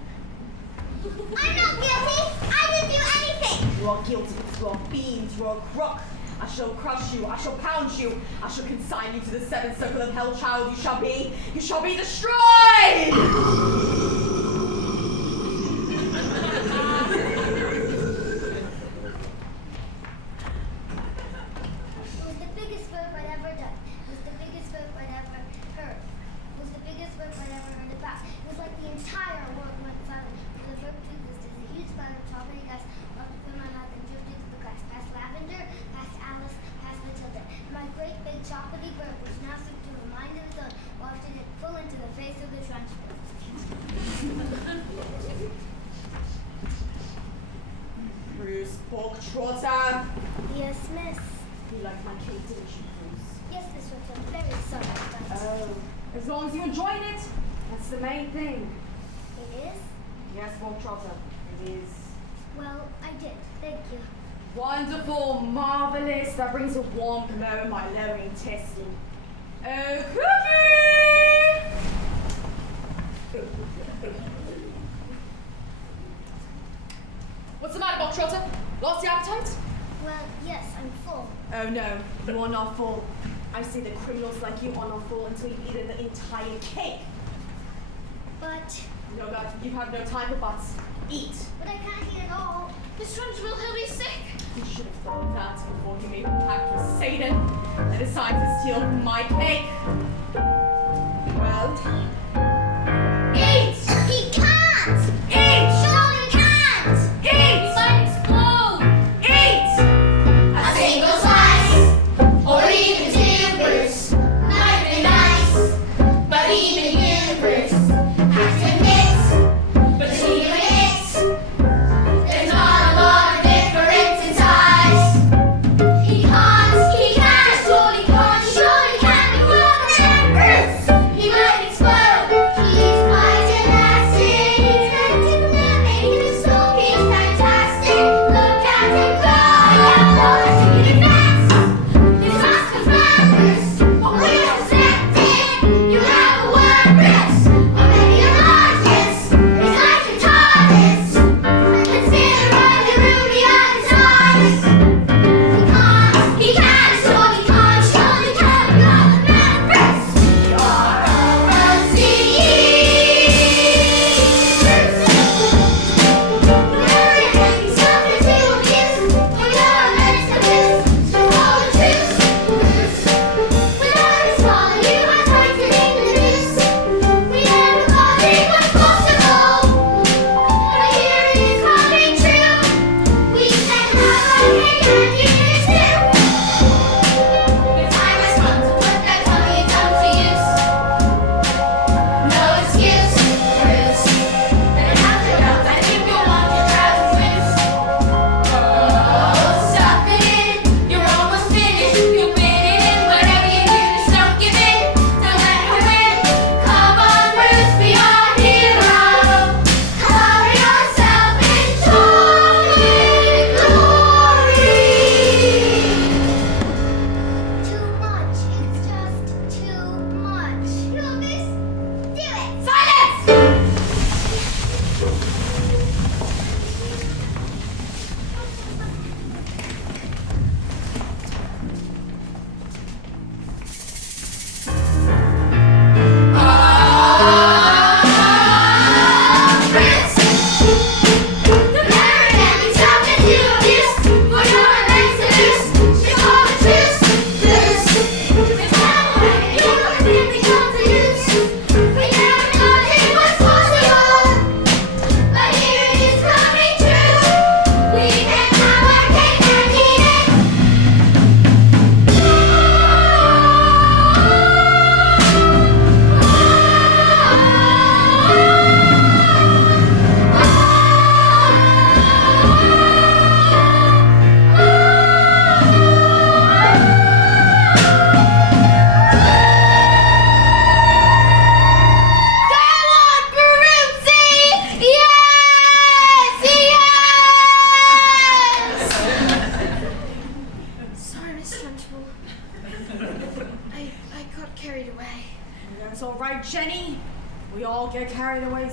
I'm not guilty! I didn't do anything! You are guilty because you are fiends, you are a crook. I shall crush you, I shall pound you, I shall consign you to the seventh circle of hell, child. You shall be destroyed! It was the biggest verb I'd ever done. It was the biggest verb I'd ever heard. It was the biggest verb I'd ever heard about. It was like the entire world went silent. For the verb to exist is a huge cloud of chocolatey gas up from my mouth and drifted to the grass. Past Lavender, past Alice, past Matilda. And my great big chocolatey verb, which now seemed to have a mind of its own, wafted it full into the face of the Trunchbull. Bruce Pork-Trotter. Yes, miss. You like my cake, didn't you, Bruce? Yes, Miss Rachel. Very sorry, but Oh, as long as you enjoyed it, that's the main thing. it is? Yes, Pork-Trotter, it is. Well, I did. Thank you. Wonderful, marvelous. That brings a warm glow in my lowering intestine. Oh, Cookie! What's the matter, Bob Trotter? Lost the appetite? Well, yes, I'm full. Oh no, you are not full. I say that criminals like you are not full until you've eaten the entire cake. But No, God, you have no time for buts. Eat. I can't eat it all. Miss Trunchbull, he'll be sick. You should have thought that before you made a pact with Satan and decided to steal my cake. Well, eat! He can't! Eat! Surely can't! Eat! Might explode! Eat! A single slice, or even two, Bruce, might be nice, but even you, Bruce, have to admit, between it, there's not a lot of difference in size. He can't, surely can't be wrong there, Bruce. He might explode.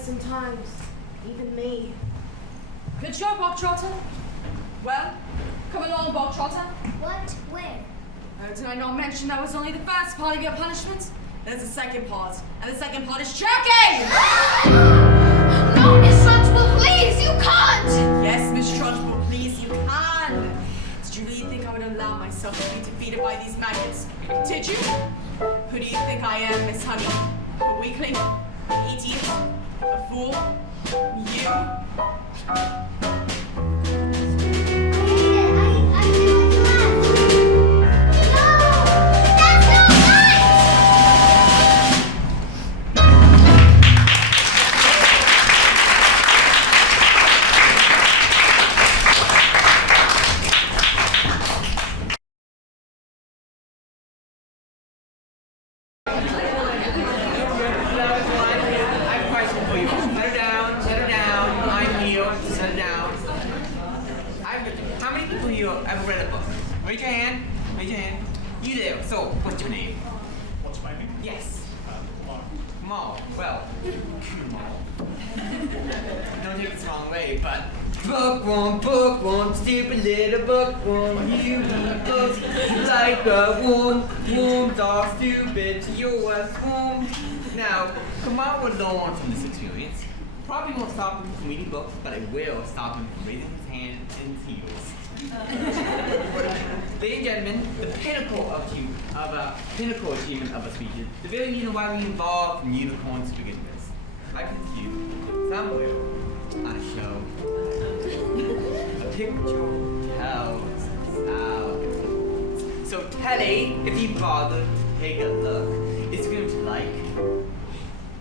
sometimes. Even me. Good job, Bog Trotter. Well, come along, Bog Trotter. What? Where? Did I not mention that was only the first part of your punishment? There's a second part, and the second part is choking! No, Miss Trunchbull, please, you can't! Yes, Miss Trunchbull, please, you can! Did you really think I would allow myself to be defeated by these maggots? Did you? Who do you think I am, Miss Honey? A weakling? An idiot? A fool? You? Ever read a book? Raise your hand. Raise your hand. You there. So, what's your name? What's my name? Yes. Mark. Maul. Well, Maul. Don't take this the wrong way, but bookworm, stupid little bookworm. You eat books like a worm. Worms are stupid to your swarm. Now, Kamal would learn from this experience. Probably won't stop him from reading books, but it will stop him from raising his hand and his heels. Ladies and gentlemen, the pinnacle achievement of a species, the very reason why we evolved from unicorns to begin with. Life is you, some will, on a show. A picture tells sound. So Telly, if you bother to take a look, is going to like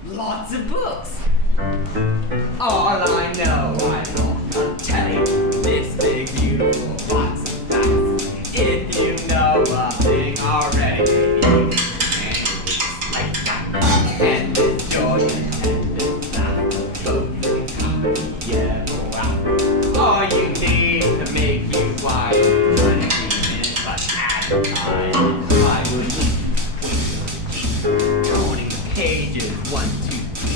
lots of books. All I know, I don't tell you this big beautiful box of facts. If you know a thing already, you can like that. And this joy and this laugh, both you can copy, yeah, go out. All you need to make you wise, 20 minutes, but at a time, I would turning the pages, 1, 2, 3.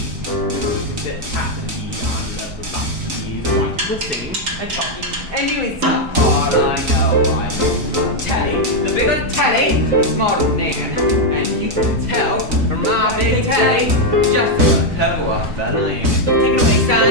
That happen to be on the box. He's watching the singing and talking and doing stuff. All I know, I know Telly. The bigger the Telly, the smarter the man. And you can tell from my big Telly just what clever a fella I am. Take it away, son.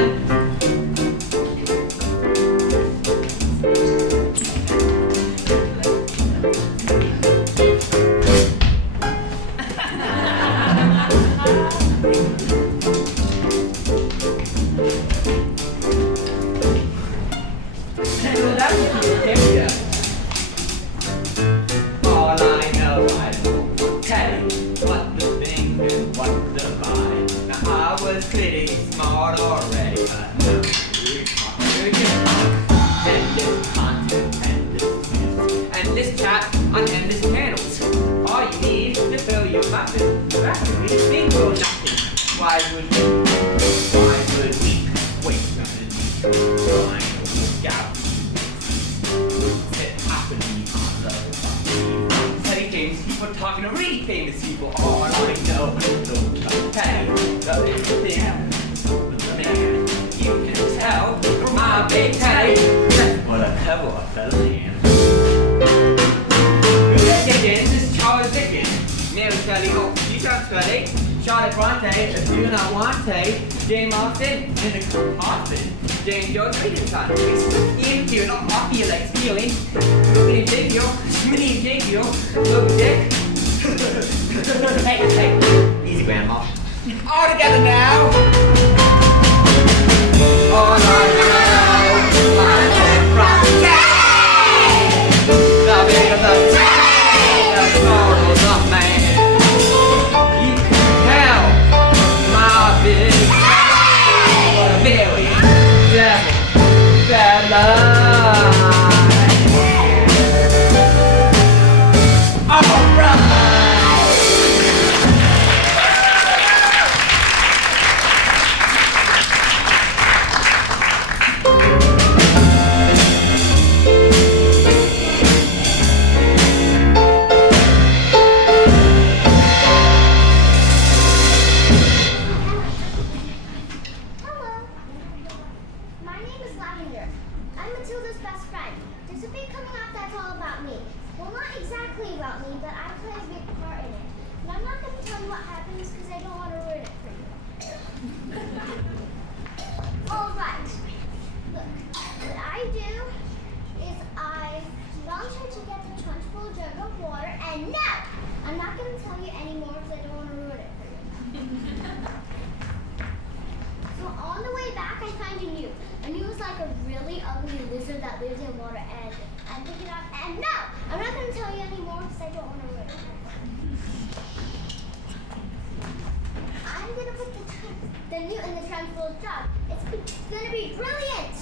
Easy, Grandma. All together now. All I know, I live from day. The bigger the day, the smaller the man. You can tell my big day, what a very devil fella. All right. Lavender. I'm Matilda's best friend. There's a book coming out that's all about me. Well, not exactly about me, but I play a big part in it. And I'm not going to tell you what happens because I don't want to ruin it for you. All right. Look, what I do is I volunteer to get the trunk full of jug of water, and no! I'm not going to tell you anymore because I don't want to ruin it for you. So on the way back, I find a new. A new is like a really ugly lizard that lives in water, and I pick it up, and no! I'm not going to tell you anymore because I don't want to ruin it. I'm going to put the new in the trunk full of jug. It's going to be brilliant!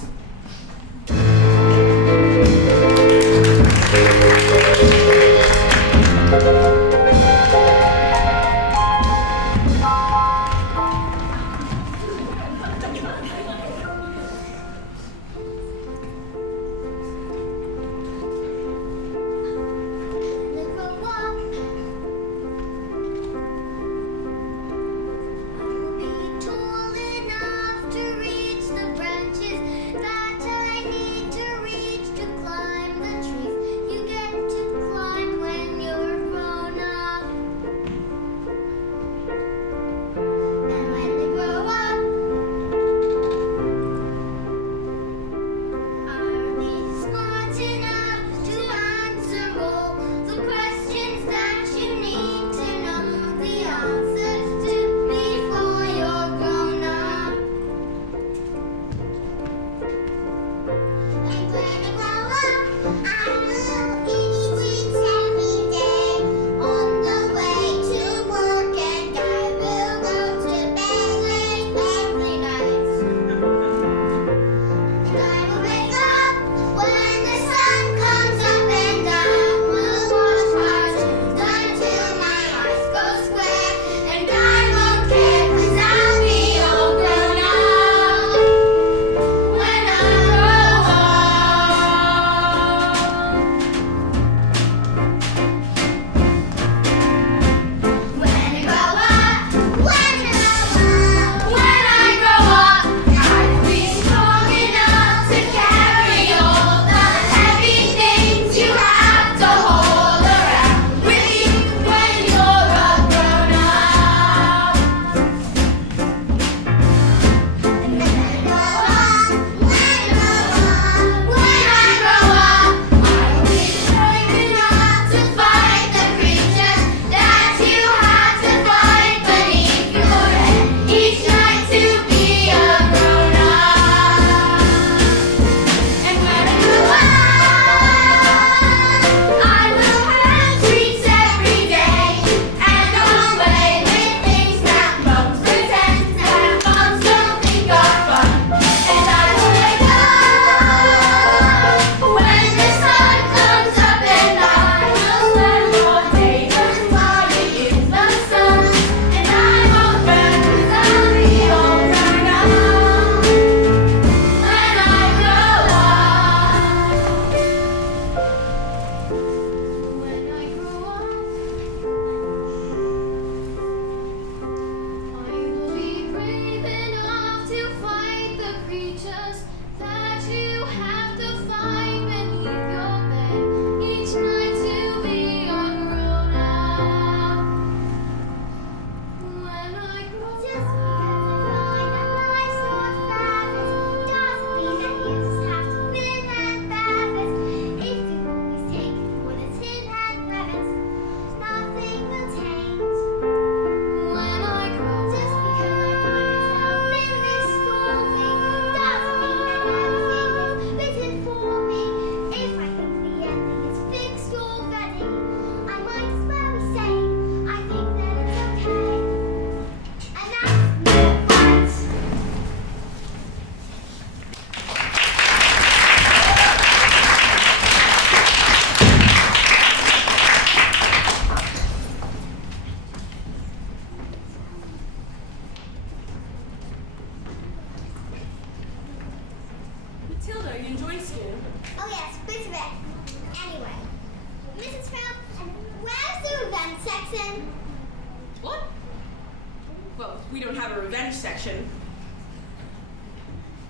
Well, we don't have a revenge section.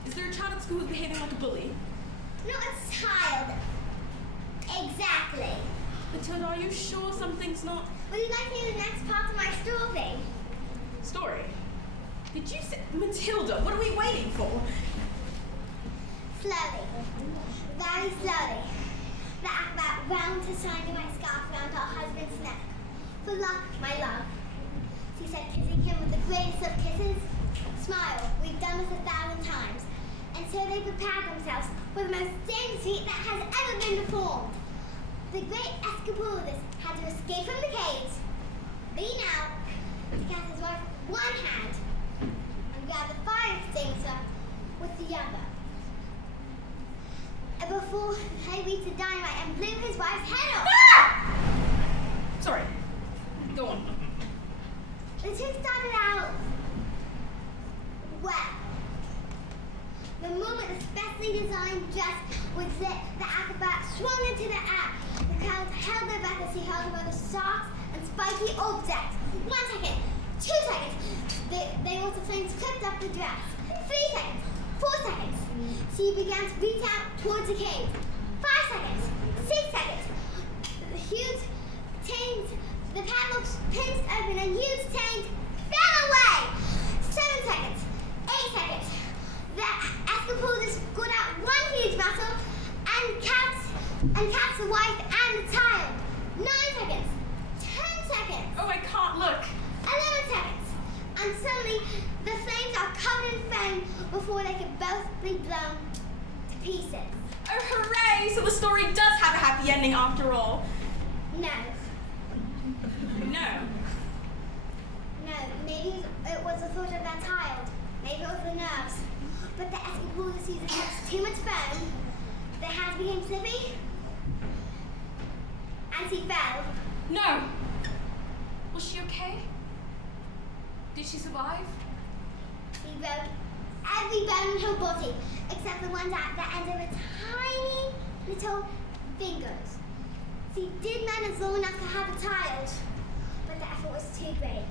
Is there a child at school who's behaving like a bully? Not a child. Exactly. Matilda, are you sure something's not... Would you like to hear the next part of my story? Story? Did you say... Matilda, what are we waiting for? Slowly. Very slowly. The acrobat wound her dynamite scarf around her husband's neck. For luck, my love. She said, kissing him with the greatest of kisses. Smile, we've done this 1,000 times. And so they prepared themselves for the most dangerous feat that has ever been performed. The great Escapulus had to escape from the cage, lean out, to cast his wife with one hand, and grab the fire extinguisher with the other. And before they reached the dynamite and blew his wife's head off. Ah! Sorry. Go on. The two started out well. The moment the specially designed dress was lit, the acrobat swung into the air. The crowd held their breath as he held above the sharp and spiky object. 1 second, 2 seconds. They also flames clipped up the dress. 3 seconds, 4 seconds. She began to reach out towards the cave. 5 seconds, 6 seconds. The huge chains, the padlocks pinched open and huge chains fell away. 7 seconds, 8 seconds. The Escapulus got out one huge muscle and catch the wife and the child. 9 seconds, 10 seconds. Oh, I can't look. 11 seconds. And suddenly, the flames are covered in foam before they can both be blown to pieces. Oh, hooray! So the story does have a happy ending after all. No. No. No, maybe it was the thought of that child. Maybe it was the nerves. But the Escapulus used too much foam. The hands became slippy. And she fell. No. Was she okay? Did she survive? She broke every bone in her body, except the ones at the end of her tiny little fingers. She did manage long enough to have a child, but the effort was too great.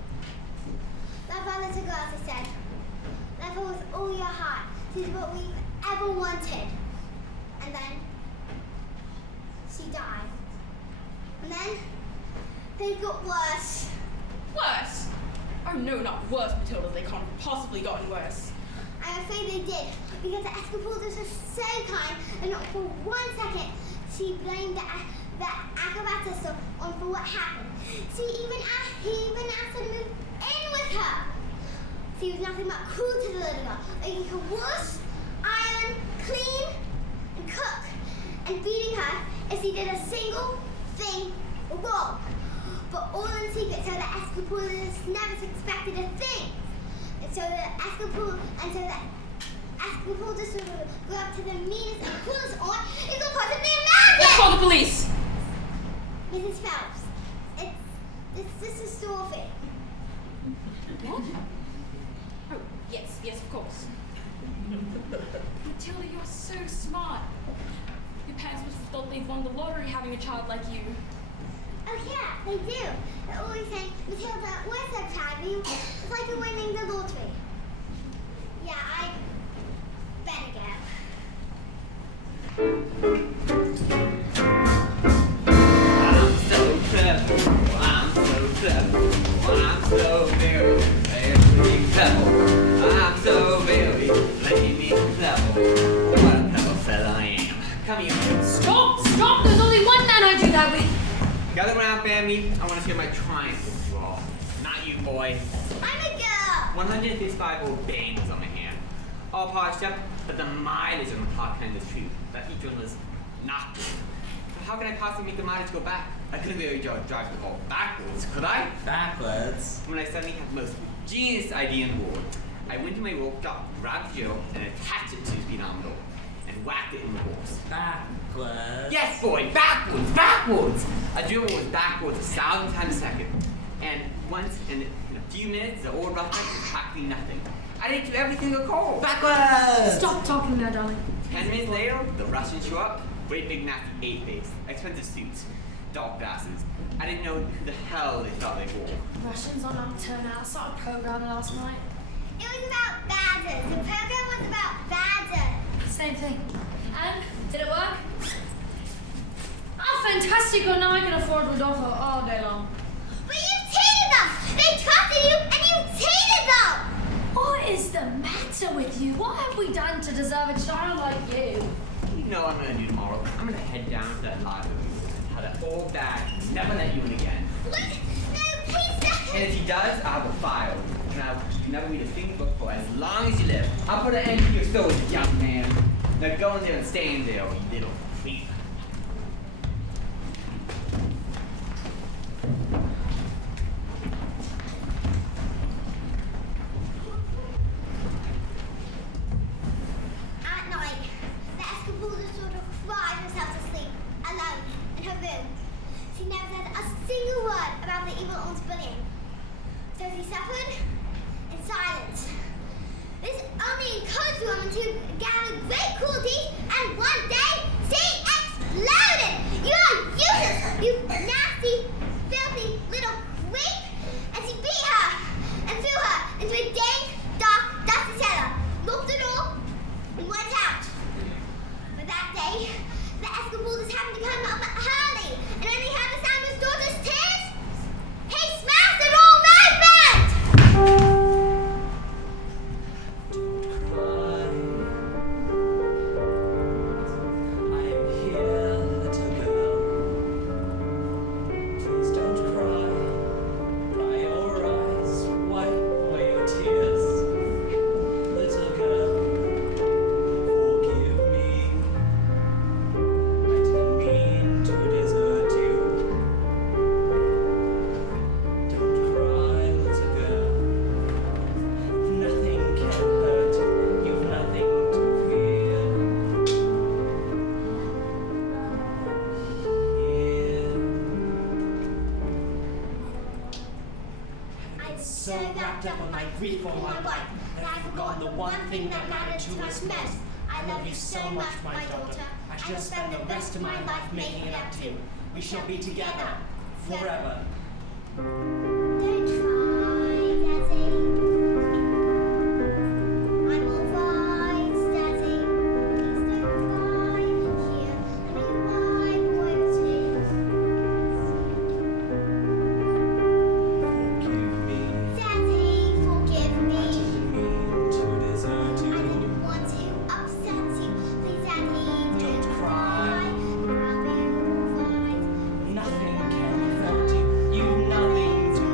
Love our little girl, she said. Love her with all your heart. She's what we've ever wanted. And then she died. And then things got worse. Worse? Oh no, not worse, Matilda. They can't have possibly gotten worse. I'm afraid they did, because the Escapulus was so kind and not for 1 second she blamed the acrobatus on for what happened. He even asked her to move in with her. She was nothing but cruel to the little girl, making her wash, iron, clean, and cook, and feeding her if she did a single thing wrong. But all in secret, so the Escapulus never suspected a thing. And so the Escapulus just grew up to the meanest and cruelest on you could possibly imagine! Let's call the police! Mrs. Phelps, it's just a story. What? Oh, yes, of course. Matilda, you're so smart. Your parents must have thought they'd won the lottery having a child like you. Oh yeah, they do. They're always saying, Matilda, we're so proud of you. It's like you're winning the lottery. Yeah, I better go. I'm so clever. I'm so clever. I'm so very, very clever. I'm so very, very clever. What a clever fella I am. Come here. Stop! There's only one man I do that with. Gather around, family. I want to share my triumph with you all. Not you, boy. I'm a girl! 155 old bangs on my hand. All polished up, but the mileage on the top end is true. That each one was not good. So how can I possibly make the mileage go back? I couldn't really drive the car backwards, could I? Backwards. When I suddenly had the most genius idea in the world, I went to my rope dock, grabbed the drill, and attached it to the speedometer, and whacked it in the horse. Backwards. Yes, boy, backwards! A drill was backwards 1,000 times a second. And once in a few minutes, the old roughneck was practically nothing. I didn't do everything to call. Backwards! Stop talking now, darling. 10 minutes later, the Russians show up. Great big nasty 8-face, expensive suits, dark glasses. I didn't know who the hell they thought they were. Russians on nocturne. I saw a program last night. It was about badders. The program was about badders. Same thing. And did it work? Oh, fantastic! Well, now I can afford Rodolfo all day long. But you cheated them! They trusted you and you cheated them! What is the matter with you? What have we done to deserve a child like you? You know what I'm gonna do tomorrow? I'm gonna head down to that library and have that old bag and never let you in again. What? No, please don't! And if he does, I will file you. And I will never read a single book for as long as you live. I'll put an end to your stories, young man. Now go in there and stay in there, you little creep. At night, the Escobuda sort of cried herself to sleep, alone, in her room. She never said a single word about the evil aunt's bullying. So she suffered in silence. This only encouraged the woman to gather great cruelty, and one day she exploded! You are useless, you nasty, filthy little creep! And she beat her and threw her into a dank, dark, dusty cellar, locked the door, and went out. But that day, the Escobudas happened to come up early, and when he heard the sound of his daughter's tears, he smashed the door open! I am here, little girl. Please don't cry. Dry your eyes, wipe away your tears. Little girl, forgive me. I didn't mean to desert you. Don't cry, little girl. Nothing can hurt you. You've nothing to fear. I'm So wrapped up on my grief for my wife that I've forgotten the one thing that mattered to us most. I love you so much, my daughter. I shall spend the rest of my life making it up to you. We shall be together forever. Don't cry, Daddy. I'm alright, Daddy. Please don't cry. Here, let me wipe away your tears. Forgive me. Daddy, forgive I me. didn't mean to desert I you. didn't want to upset you. Please, Daddy, don't cry. I'll be alright. Nothing can hurt you. You've nothing to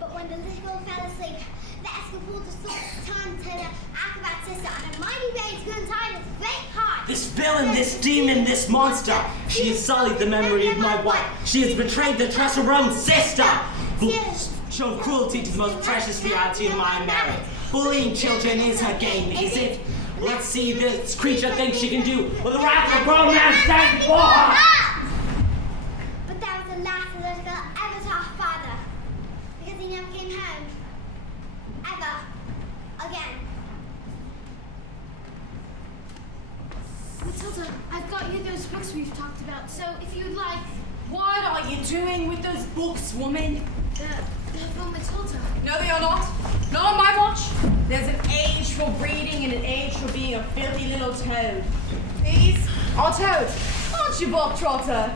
But when the little girl fell asleep, the Escobudas thought it was time to the acrobat sister and a mighty rage grew inside his great heart. This villain, this demon, this monster! She has sullied the memory of my wife. She has betrayed the trust of her own sister! Shown cruelty to the most precious reality of my marriage. Bullying children is her game, is it? Let's see this creature think she can do what the wrath of a grown man stands before her! But that was the last the little girl ever saw her father. Because he never came home. Ever. Again. Matilda, I've got you those books we've talked about, so if you'd like, What are you doing with those books, woman? they're for Matilda. No, they are not. Not on my watch. There's an age for reading and an age for being a filthy little toad. These are toads. Aren't you, Bob Trotter?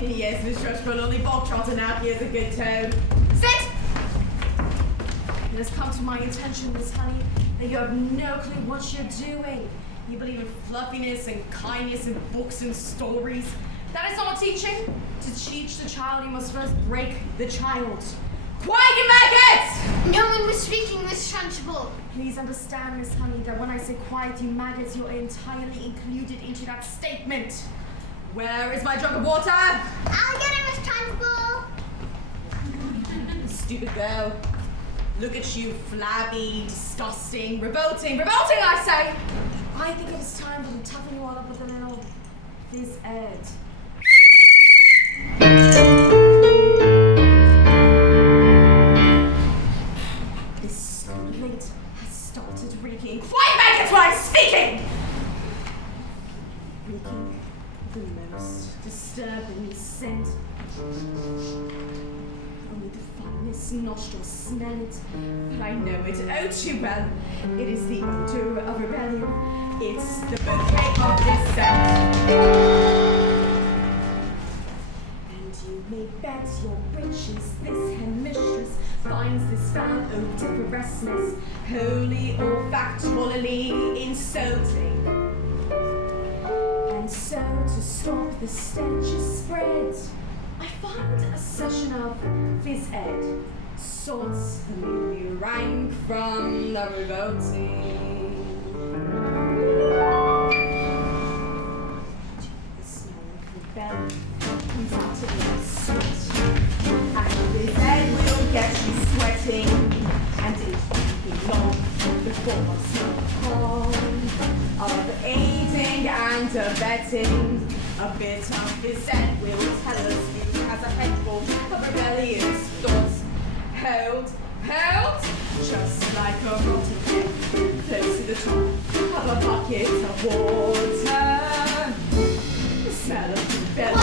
Yes, Miss Rushford, only Bob Trotter now he is a good toad. Sit! It has come to my attention, Miss Honey, that you have no clue what you're doing. You believe in fluffiness and kindness and books and stories. That is not teaching. To teach the child, you must first break the child. Quiet, you maggots! No one was speaking, Miss Trunchbull. Please understand, Miss Honey, that when I say quiet, you maggots, you're entirely included into that statement. Where is my jug of water? I'll get it, Miss Trunchbull. Stupid girl. Look at you, flabby, disgusting, revolting, I say! I think it is time to toughen you all up with a little phys ed. This lint has started reeking. Quiet, maggots, while I'm speaking! Reeking whose nostrils smell it, but I know it oh too well. It is the odor of rebellion. It's the bouquet of dissent. And you may bet your riches this hen mistress finds this foul odoriferousness wholly olfactorily insulting. And so to stop the stenches spread, I find a session of phys ed sorts the new rank from the revolting. The smell of rebellion comes out of your sweat, and phys ed will get you sweating, and it won't be long before some harm of aiding and abetting. A bit of phys ed will tell us who has a head full of rebellious thoughts. Held, just like a rotten head, close to the top of a bucket of water. The smell of rebellion,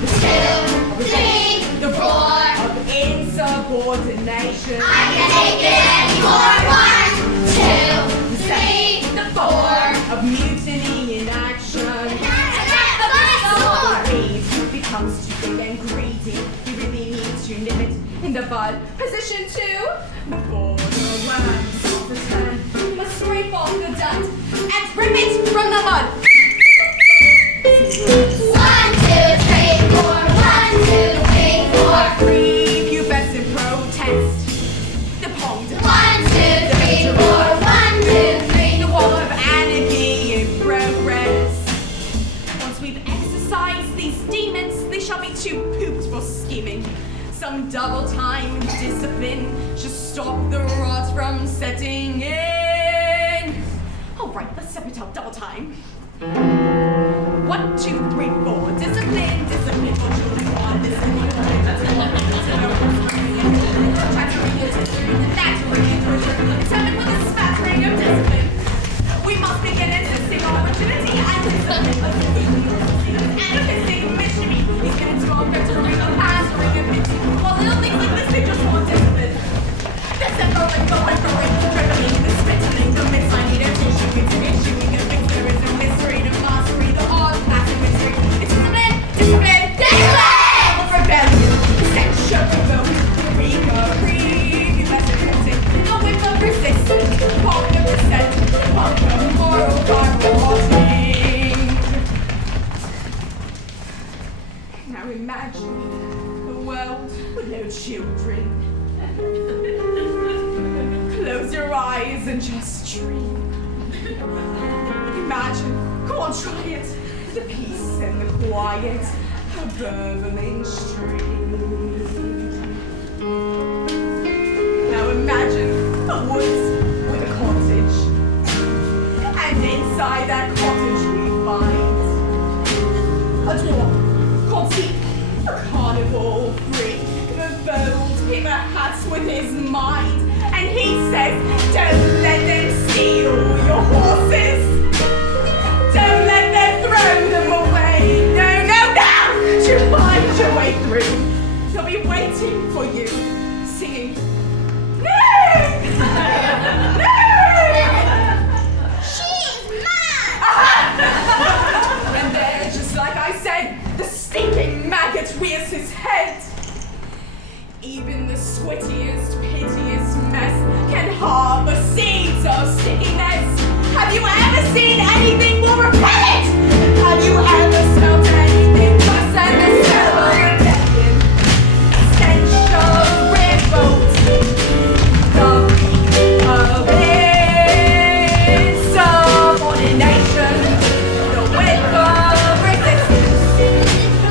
the smell of rebellion, the roar of insubordination. I can take it anymore. 1, 2, 3, The 4 of mutiny in action. The weed becomes too big and greedy. You really need to nip it in the bud. Position 2. Before the worms off the turn, you must scrape off the dust and rip it from the mud. 1, 2, 3, 4. 1, 2, 3, 4. Grieve, you best in protest. The pond. 1, 2, 3, 4. 1, 2, 3. The wall of anarchy in progress. Once we've exercised these demons, they shall be too pooped for scheming. Some double time discipline should stop the rot from setting in. Alright, let's step it up double time. 1, 2, 3, 4. Discipline for children. Discipline for Determined with a smattering of discipline. We must begin insisting on rigidity and discipline. Anarchistic missionary. These kids go on vectoring of pastoring and mixing. While little things like this, they just want discipline. The settling, the whimpering, the dribbling, the spitting, the mix. I need a tissue, it's an issue. We can fix there is no mystery to mastery, the art of massive mystery. It's discipline, discipline, discipline! Of rebellion, essential revolt, recovery, domesticating, the whip of resistance, the punk of dissent, the punk of moral gargoting. Now imagine a world with no children. Close your eyes and just dream. Imagine, go on, try it. The peace and the quiet, a burbling stream. Now imagine a woods with a cottage, and inside that cottage we find a dwarf called Zeke, a carnival freak, the bold paper hats with his mind. And he says, don't let them steal your horses. Don't let them throw them away. No, no, no! To find your way through. They'll be waiting for you, singing, no! No! She's mad! And there, just like I said, the stinking maggot rears his head. Even the squittiest, piteous mess can harbor seeds of stickiness. Have you ever seen anything more repellent? Have you ever smelled anything worse than the smell of rebellion? Essential revolt, of insubordination, the whip of resistance,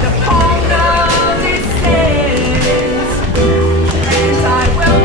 the pong of dissent. And I will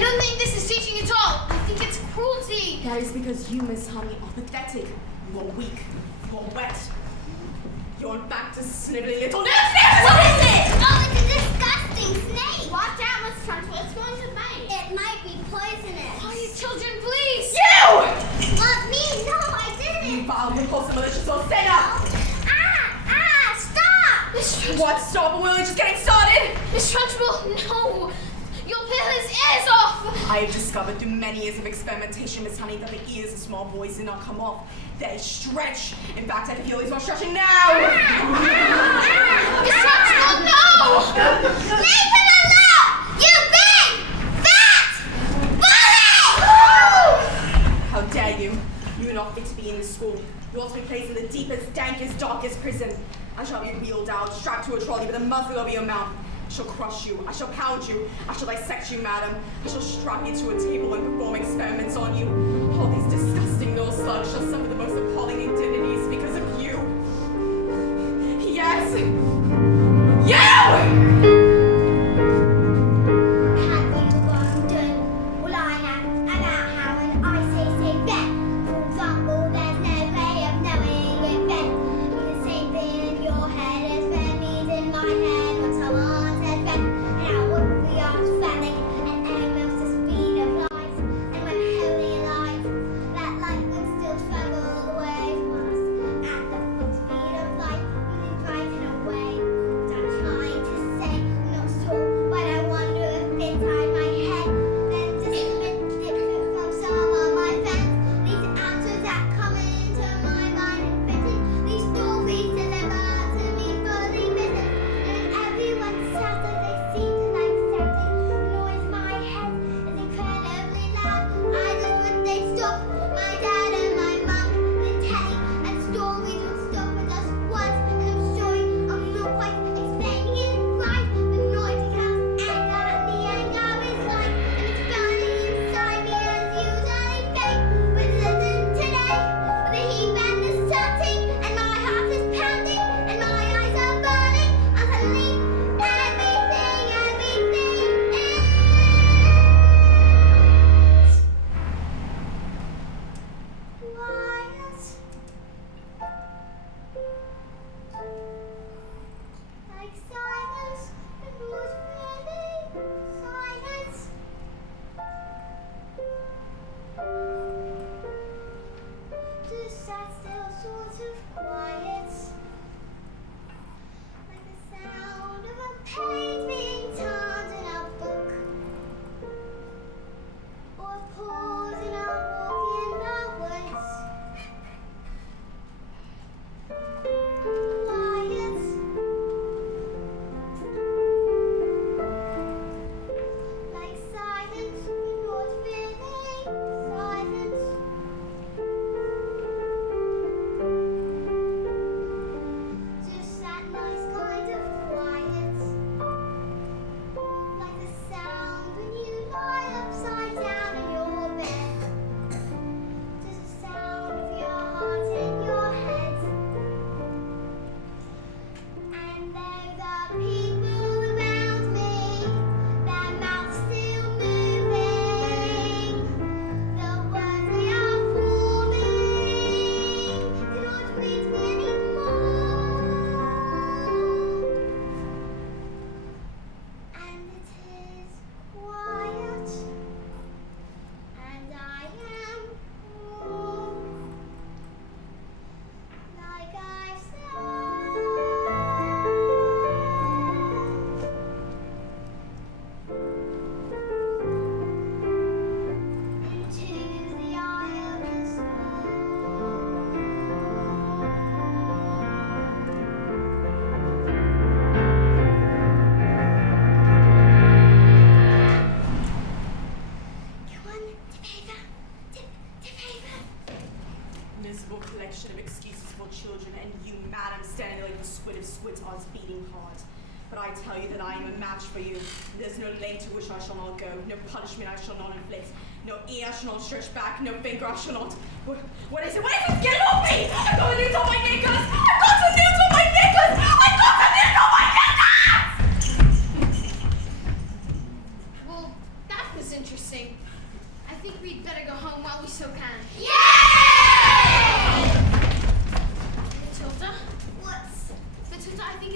don't think this is teaching at all. I think it's cruelty. That is because you, Miss Honey, are pathetic. You are weak. You are wet. You're in fact a snivelly little nurse. What is it? Oh, it's a disgusting snake. Watch out, Miss Trunchbull. It's going to bite. It might be poisonous. Quiet, children, please. You! What, me? No, I didn't. You vile, repulsive, malicious old sinner! Stop! Miss Trunchbull. What? Stop, or we're just getting started! Miss Trunchbull, no. You'll peel his ears off. I have discovered through many years of experimentation, Miss Honey, that the ears of small boys do not come off. They stretch. In fact, I can feel these more stretching now. Miss Trunchbull, no! Leave him alone! You big, fat bully! How dare you? You are not fit to be in this school. You ought to be placed in the deepest, dankest, darkest prison. I shall be wheeled out, strapped to a trolley with a muzzle over your mouth. I shall crush you. I shall pound you. I shall dissect you, madam. I shall strap you to a table and perform experiments on you. All these disgusting little slugs shall suffer the most appalling indignities because of you. Yes! You! Have you wondered what I am about how when I say then? For example, there's no way of knowing if then means the same thing in your head as then means in my head when someone says then. And how would we are spanning and almost the speed of light. And when holy light, that light would still travel away from us at the full speed of light, moving right in a way. I'm trying to say, I'm not sure, but I wonder if inside my head, then just a bit different from some of my friends. These answers that come into my mind and fitting, these stories delivered to me fully written. And everyone shouts that they seem to like shouting. The noise in my head is incredibly loud. I just wish they'd stop. My dad and my mum, the telly and stories would stop with just once. And I'm sorry, I'm not quite explaining it right. The noise becomes anger and the anger is light. And it's burning inside me as usually fake. But listen today, with the heat and the shouting, and my heart is pounding, and my eyes are burning. And suddenly, everything is quiet. Like silence, it was really silence. Just sat still, sort of quiet. Like the sound of a page being turned in a book. Or a pause in a walk in the woods. Quiet. Like silence, it was really silence. Just that nice kind of quiet. Like the sound when you lie upside down in your bed. Just the sound of your heart in your head. And there the people around me, their mouths still moving. The words they are forming do not reach me anymore. And it is quiet, and I am warm, like I said. Into the eye of the storm. Go on, tip over, tip over. Miserable collection of excuses for children, and you, madam, standing like the squid of squid's odds beating hard. But I tell you that I am a match for you. There's no length to which I shall not go, no punishment I shall not inflict, no ear I shall not stretch back, no finger I shall not. What is it? What is it? Get it off me! I've got a noose on my knickers! I've got a noose on my knickers! I've got a noose on my knickers! Well, that was interesting.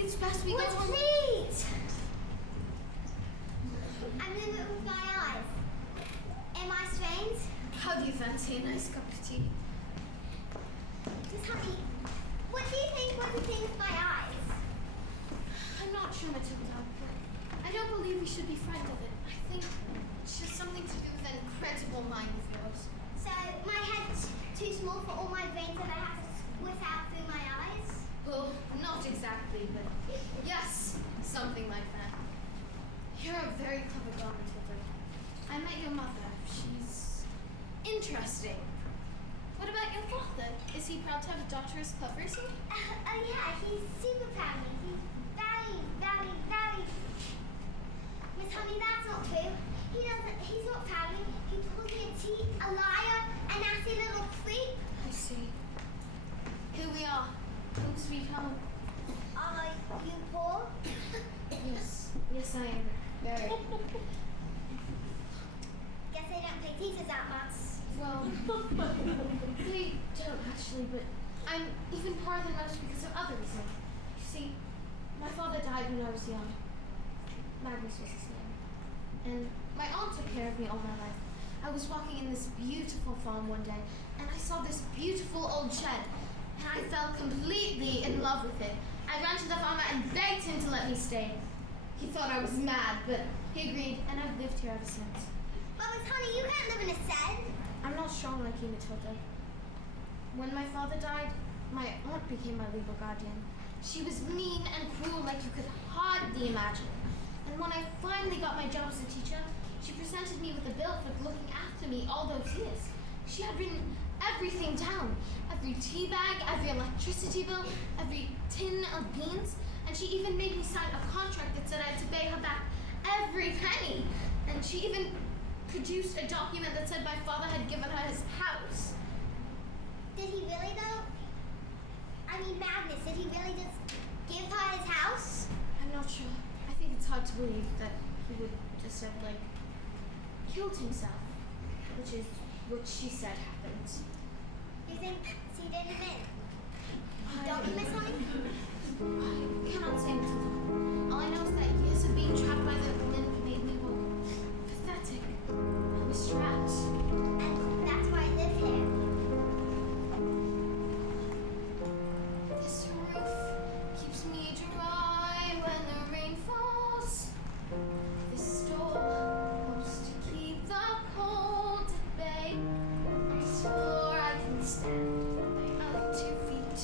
it's best we go What, home. please? I'm gonna do it with my eyes. Am I strange? How do you fancy a nice cup of tea? Just honey, what do you think was the thing with my eyes? I'm not sure, Matilda, but I don't believe we should be frightened of it. I think it's just something to do with that incredible mind of yours. So my head's too small for all my veins that I have to squish out through my eyes? Well, not exactly, but yes, something like that. You're a very clever girl, Matilda. I met your mother. She's interesting. What about your father? Is he proud to have a daughter as clever as you? Oh yeah, he's super proud of me. He's very, very, very... Miss Honey, that's not true. He's not proud of me. He calls me a cheat, a liar, a nasty little creep. I see. Here we are. Home sweet home. Are you poor? Yes. Yes, I am. Very. Guess they don't pay teachers that much. Well, they don't actually, but I'm even poorer than most because of other reasons. You see, my father died when I was young. Magnus was his name. And my aunt took care of me all my life. I was walking in this beautiful farm one day, and I saw this beautiful old shed, and I fell completely in love with it. I ran to the farmer and begged him to let me stay. He thought I was mad, but he agreed, and I've lived here ever since. But Miss Honey, you can't live in a shed. I'm not strong like you, Matilda. When my father died, my aunt became my legal guardian. She was mean and cruel like you could hardly imagine. And when I finally got my job as a teacher, she presented me with a bill for looking after me all those years. She had written everything down. Every tea bag, every electricity bill, every tin of beans. And she even made me sign a contract that said I had to pay her back every penny. And she even produced a document that said my father had given her his house. Did he really though? I mean, Magnus, did he really just give her his house? I'm not sure. I think it's hard to believe that he would just have, like, killed himself. Which is what she said happened. You think she did him in? I Don't you, Miss Honey? I cannot say, Matilda. All I know is that years of being trapped by the nymph made me, well, pathetic. I was trapped. And that's why I live here. This roof keeps me dry when the rain falls. This door helps to keep the cold at bay. This floor I can stand on my own 2 feet.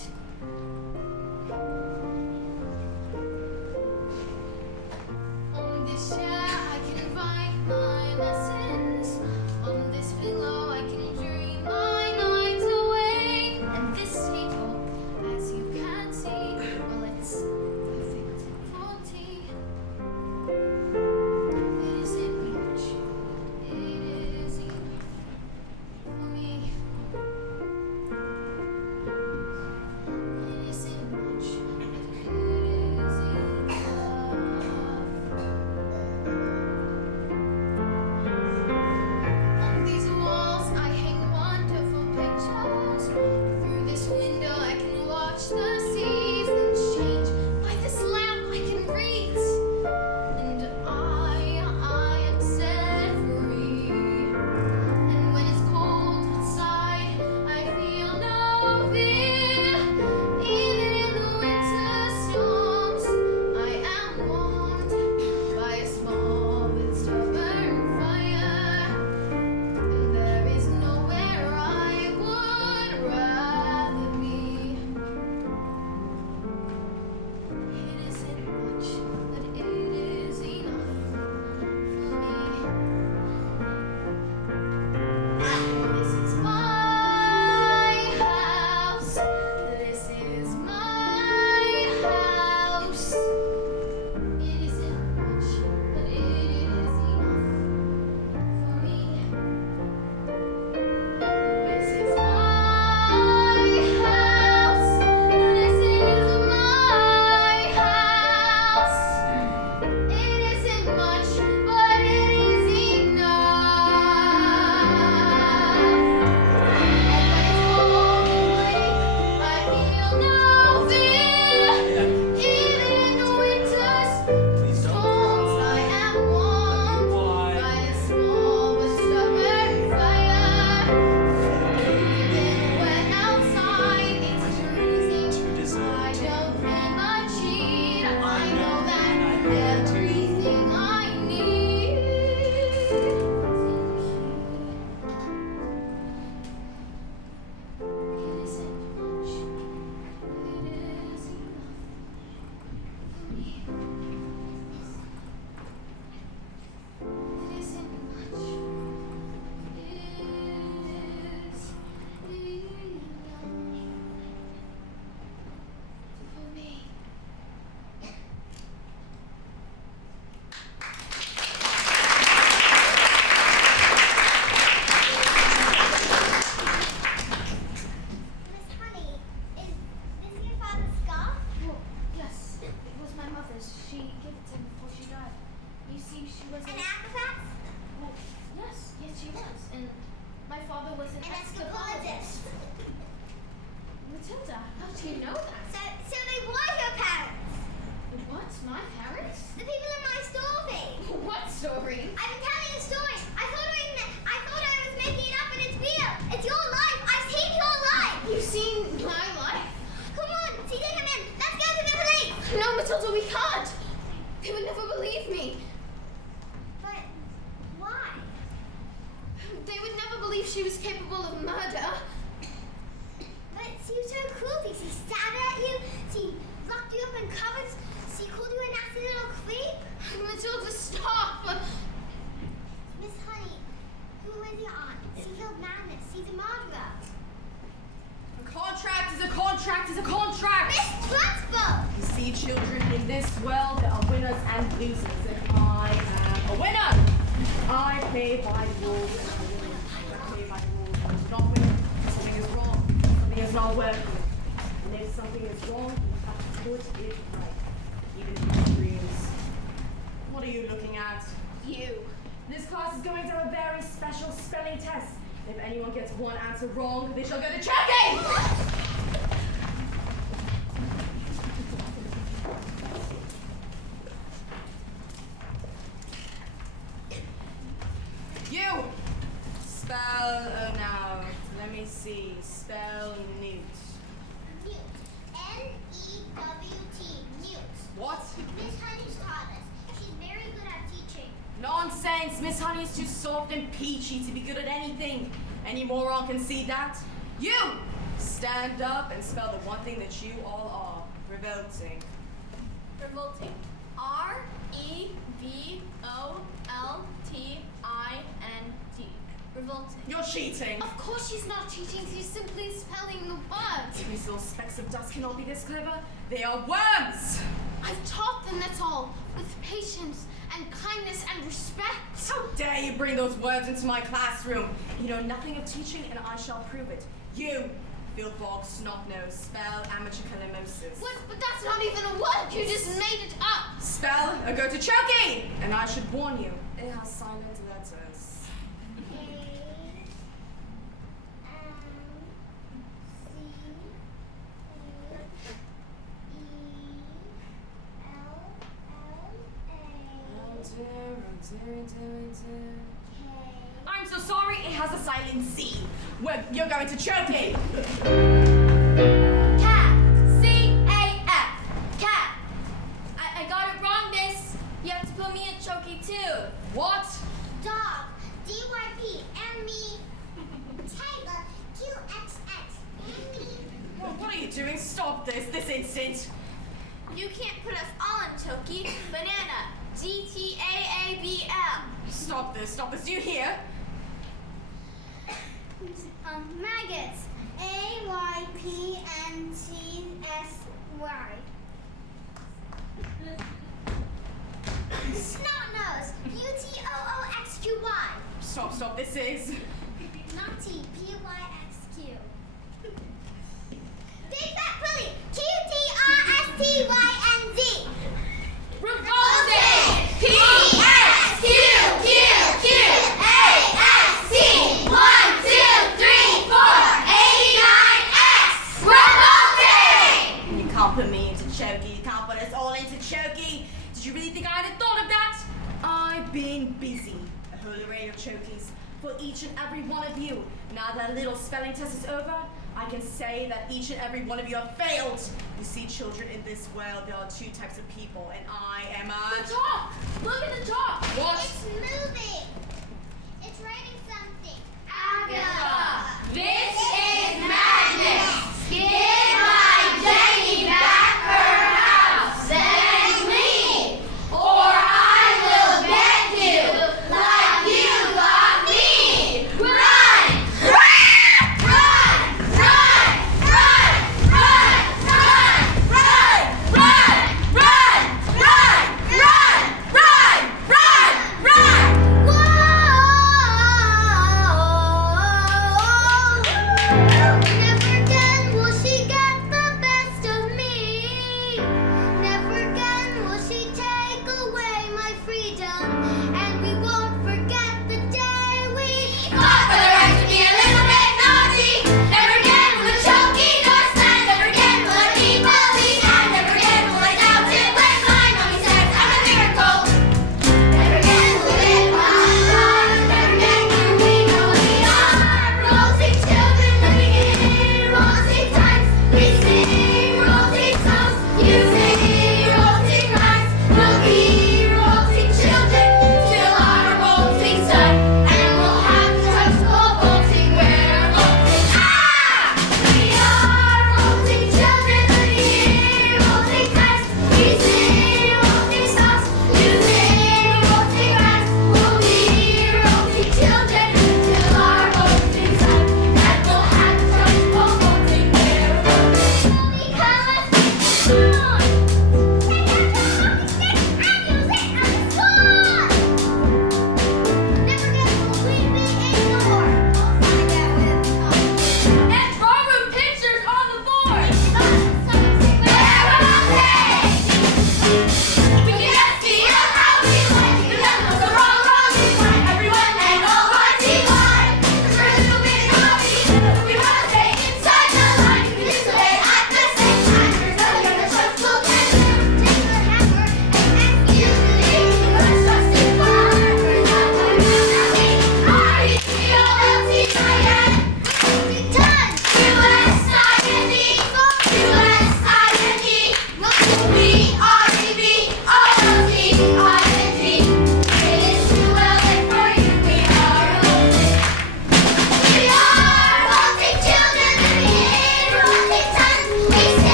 see, she was An acrobat? well, yes, she was. And my father was an An escapologist. escapologist. Matilda, how do you know that? So they were your parents? What? My parents? The people in my story. What story? I've been telling a story. I thought I was making it up, and it's real. It's your life. I've seen your life. You've seen my life? Come on, see, take him in. Let's go to the police. No, Matilda, we can't. They would never believe me. But why? They would never believe she was capable of murder. But she was so cruel. She stabbed at you. She locked you up in cupboards. She called you a nasty little creep. Matilda, stop! Miss Honey, who is your aunt? She killed Madness. She's a murderer. A contract is a contract is a contract. Miss Trunchbull! You see, children, in this world there are winners and losers, and I am a winner. I play by the rules, and I win. I play by the rules. I do not win. Something is wrong. Something is not working. And if something is wrong, you have to put it right, even in your dreams. What are you looking at? You. This class is going to have a very special spelling test. If anyone gets one answer wrong, they shall go to choking! You! Spell, now, let me see. Spell newt. Newt. N-E-W-T. Newt. What? Miss Honey's taught us. She's very good at teaching. Nonsense! Miss Honey is too soft and peachy to be good at anything. Any moron can see that. You! Stand up and spell the one thing that you all are. Revolting. Revolting. R-E-V-O-L-T-I-N-G. Revolting. You're cheating! Of course she's not cheating, she's simply spelling the words. These little specks of dust cannot be this clever. They are worms! I've taught them, that's all, with patience and kindness and respect. How dare you bring those words into my classroom? You know nothing of teaching, and I shall prove it. You, Fieldbog Snotnose, spell amateur calimosis. What? But that's not even a word, you just made it up. Spell or go to choking! And I should warn you, it has silent letters. I'm so sorry, it has a silent Z. Well, you're going to choking! Cat. C-A-F. Cat. I got it wrong, miss. You have to put me in chokey too. What? Dog. D-Y-P. And me. Tiger. Q-X-X. And me. What are you doing? Stop this instant. You can't put us all in chokey. Banana. G-T-A-A-B-L. Stop this. Do you hear? Maggots. A-Y-P-N-T-S-Y. Snot-nose. U-T-O-O-X-Q-Y. Stop. This is. Naughty. P-Y-X-Q. Big Fat Willy. Q-T-R-S-T-Y-N-Z. Revolting. P-X-Q-Q-Q-A-S-T. 1, 2, 3, 4, 89X. Revolting! You can't put me into chokey. You can't put us all into chokey. Did you really think I had thought of that? I've been busy. A whole array of chokies for each and every one of you. Now that little spelling test is over, I can say that each and every one of you have failed. You see, children, in this world, there are two types of people, and I am a... The top! Look at the top! What? It's moving. It's writing something. Agatha. This is madness. Give my Jenny back her house. Then leave. Or I will get you Like you got me. Run! Whoa!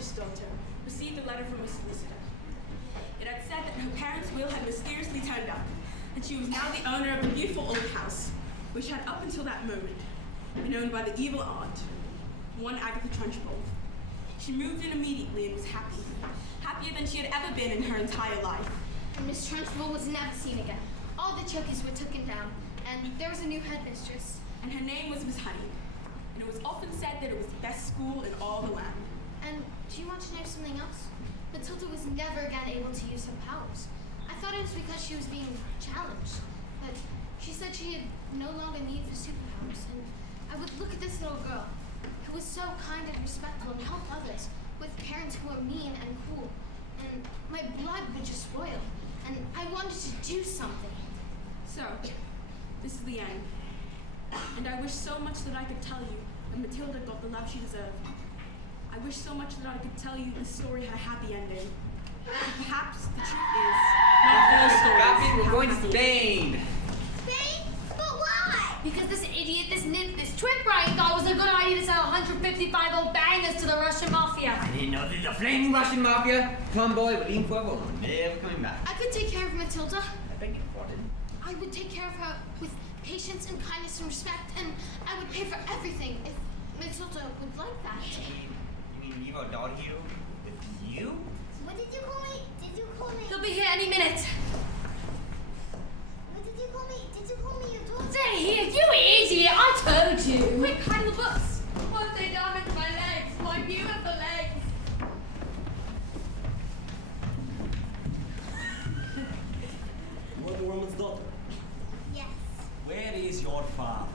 eldest daughter, received a letter from a solicitor. It had said that her parents' will had mysteriously turned up, and she was now the owner of a beautiful old house, which had up until that moment been owned by the evil aunt, one Agatha Trunchbull. She moved in immediately and was happy, happier than she had ever been in her entire life. And Miss Trunchbull was never seen again. All the Chuckies were taken down, and there was a new headmistress. And her name was Miss Honey, and it was often said that it was the best school in all the land. And do you want to know something else? Matilda was never again able to use her powers. I thought it was because she was being challenged, but she said she had no longer need for superpowers, and I would look at this little girl, who was so kind and respectful and helped others, with parents who were mean and cruel, and my blood would just boil, and I wanted to do something. So, this is the end. And I wish so much that I could tell you that Matilda got the love she deserved. I wish so much that I could tell you the story had a happy ending. But perhaps the truth is, not all stories We're have going to happy Spain. Spain? But why? Because this idiot, this nip, this twit brain thought it was a good idea to sell 155 old bangers to the Russian mafia. I didn't know there's a flaming Russian mafia. Tomboy, we're leaving forever. We're never coming back. I could take care of Matilda. I beg your pardon. I would take care of her with patience and kindness and respect, and I would pay for everything if Matilda would like that. You mean leave our daughter here with you? What did you call me? Did you call me? He'll be here any minute. What did you call me? Did you call me your daughter? Stay here, you idiot! I told you. Quick, hide the books! What have they done with my legs? My beautiful legs. Wonder Woman's daughter. Yes. Where is your father?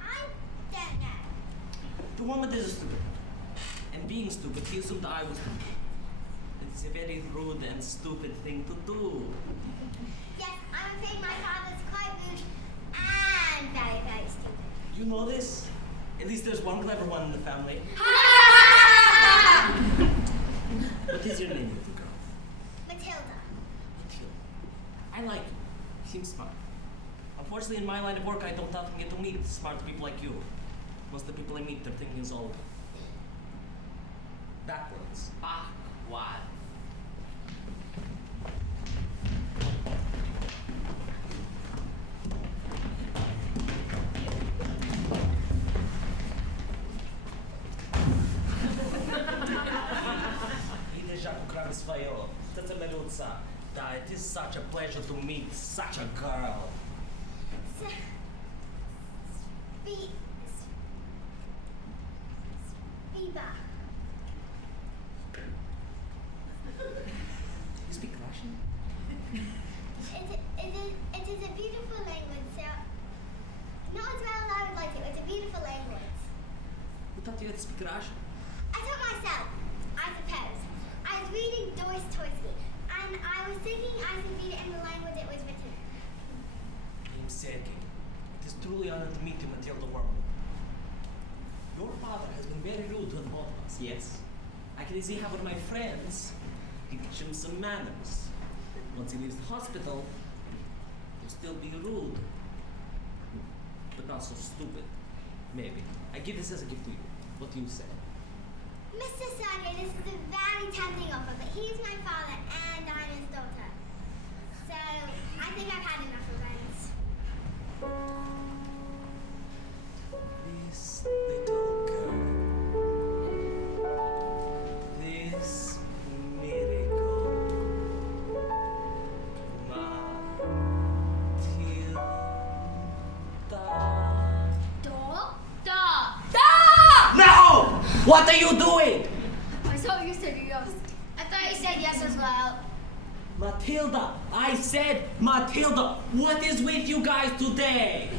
I don't know. The woman is stupid. And being stupid, he assumed I was stupid. It's a very rude and stupid thing to do. Yes, I'm afraid my father's quite rude and very, very stupid. You know this? At least there's one clever one in the family. What is your name, little girl? Matilda. Matilda. I like you. You seem smart. Unfortunately, in my line of work, I don't often get to meet smart people like you. Most of the people I meet, their thinking is all backwards. What? It is such a pleasure to meet such a girl. Spiba. You speak Russian? It is a beautiful language, so not as well as I would like it. It's a beautiful language. Who taught you how to speak Russian? I taught myself, I suppose. I was reading Dostoevsky, and I was thinking I could read it in the language it was written in. I am Sergei. It is truly an honor to meet you, Matilda Wormwood. Your father has been very rude to both of us, yes? I can easily have one of my friends teach him some manners. Once he leaves the hospital, he'll still be rude. But not so stupid. Maybe. I give this as a gift to you. What do you say? Mr. Sergei, this is a very tempting offer, but he is my father and I'm his daughter. So, I think I've had enough revenge. This little girl, this miracle, Matilda. No! What are you doing? I thought you said yes. I thought you said yes as well. Matilda, I said Matilda. What is with you guys today?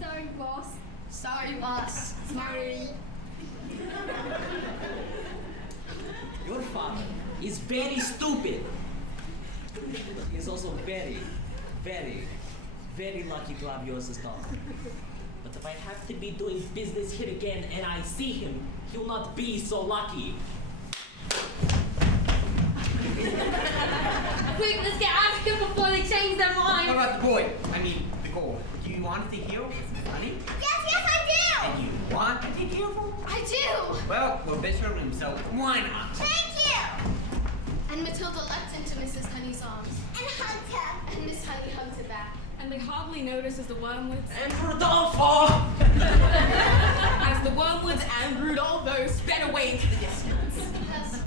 Sorry, boss. Sorry, boss. Sorry. Your father is very stupid. But he is also very, very, very lucky to have you as his daughter. But if I have to be doing business here again and I see him, he will not be so lucky. Quick, let's get out of here before they change their How mind. about the boy? I mean, the girl. Do you want to hear, Miss Honey? Yes, I do! And you? want to take care of her? I do! Well, we'll bitch her room, so why not? Thank you! And Matilda leapt into Mrs. Honey's arms. And hugged her. And Miss Honey hugged her back. And they hardly notice as the Wormwoods, And Rodolfo! as the Wormwoods and Rudolpho sped away into the distance. Yes.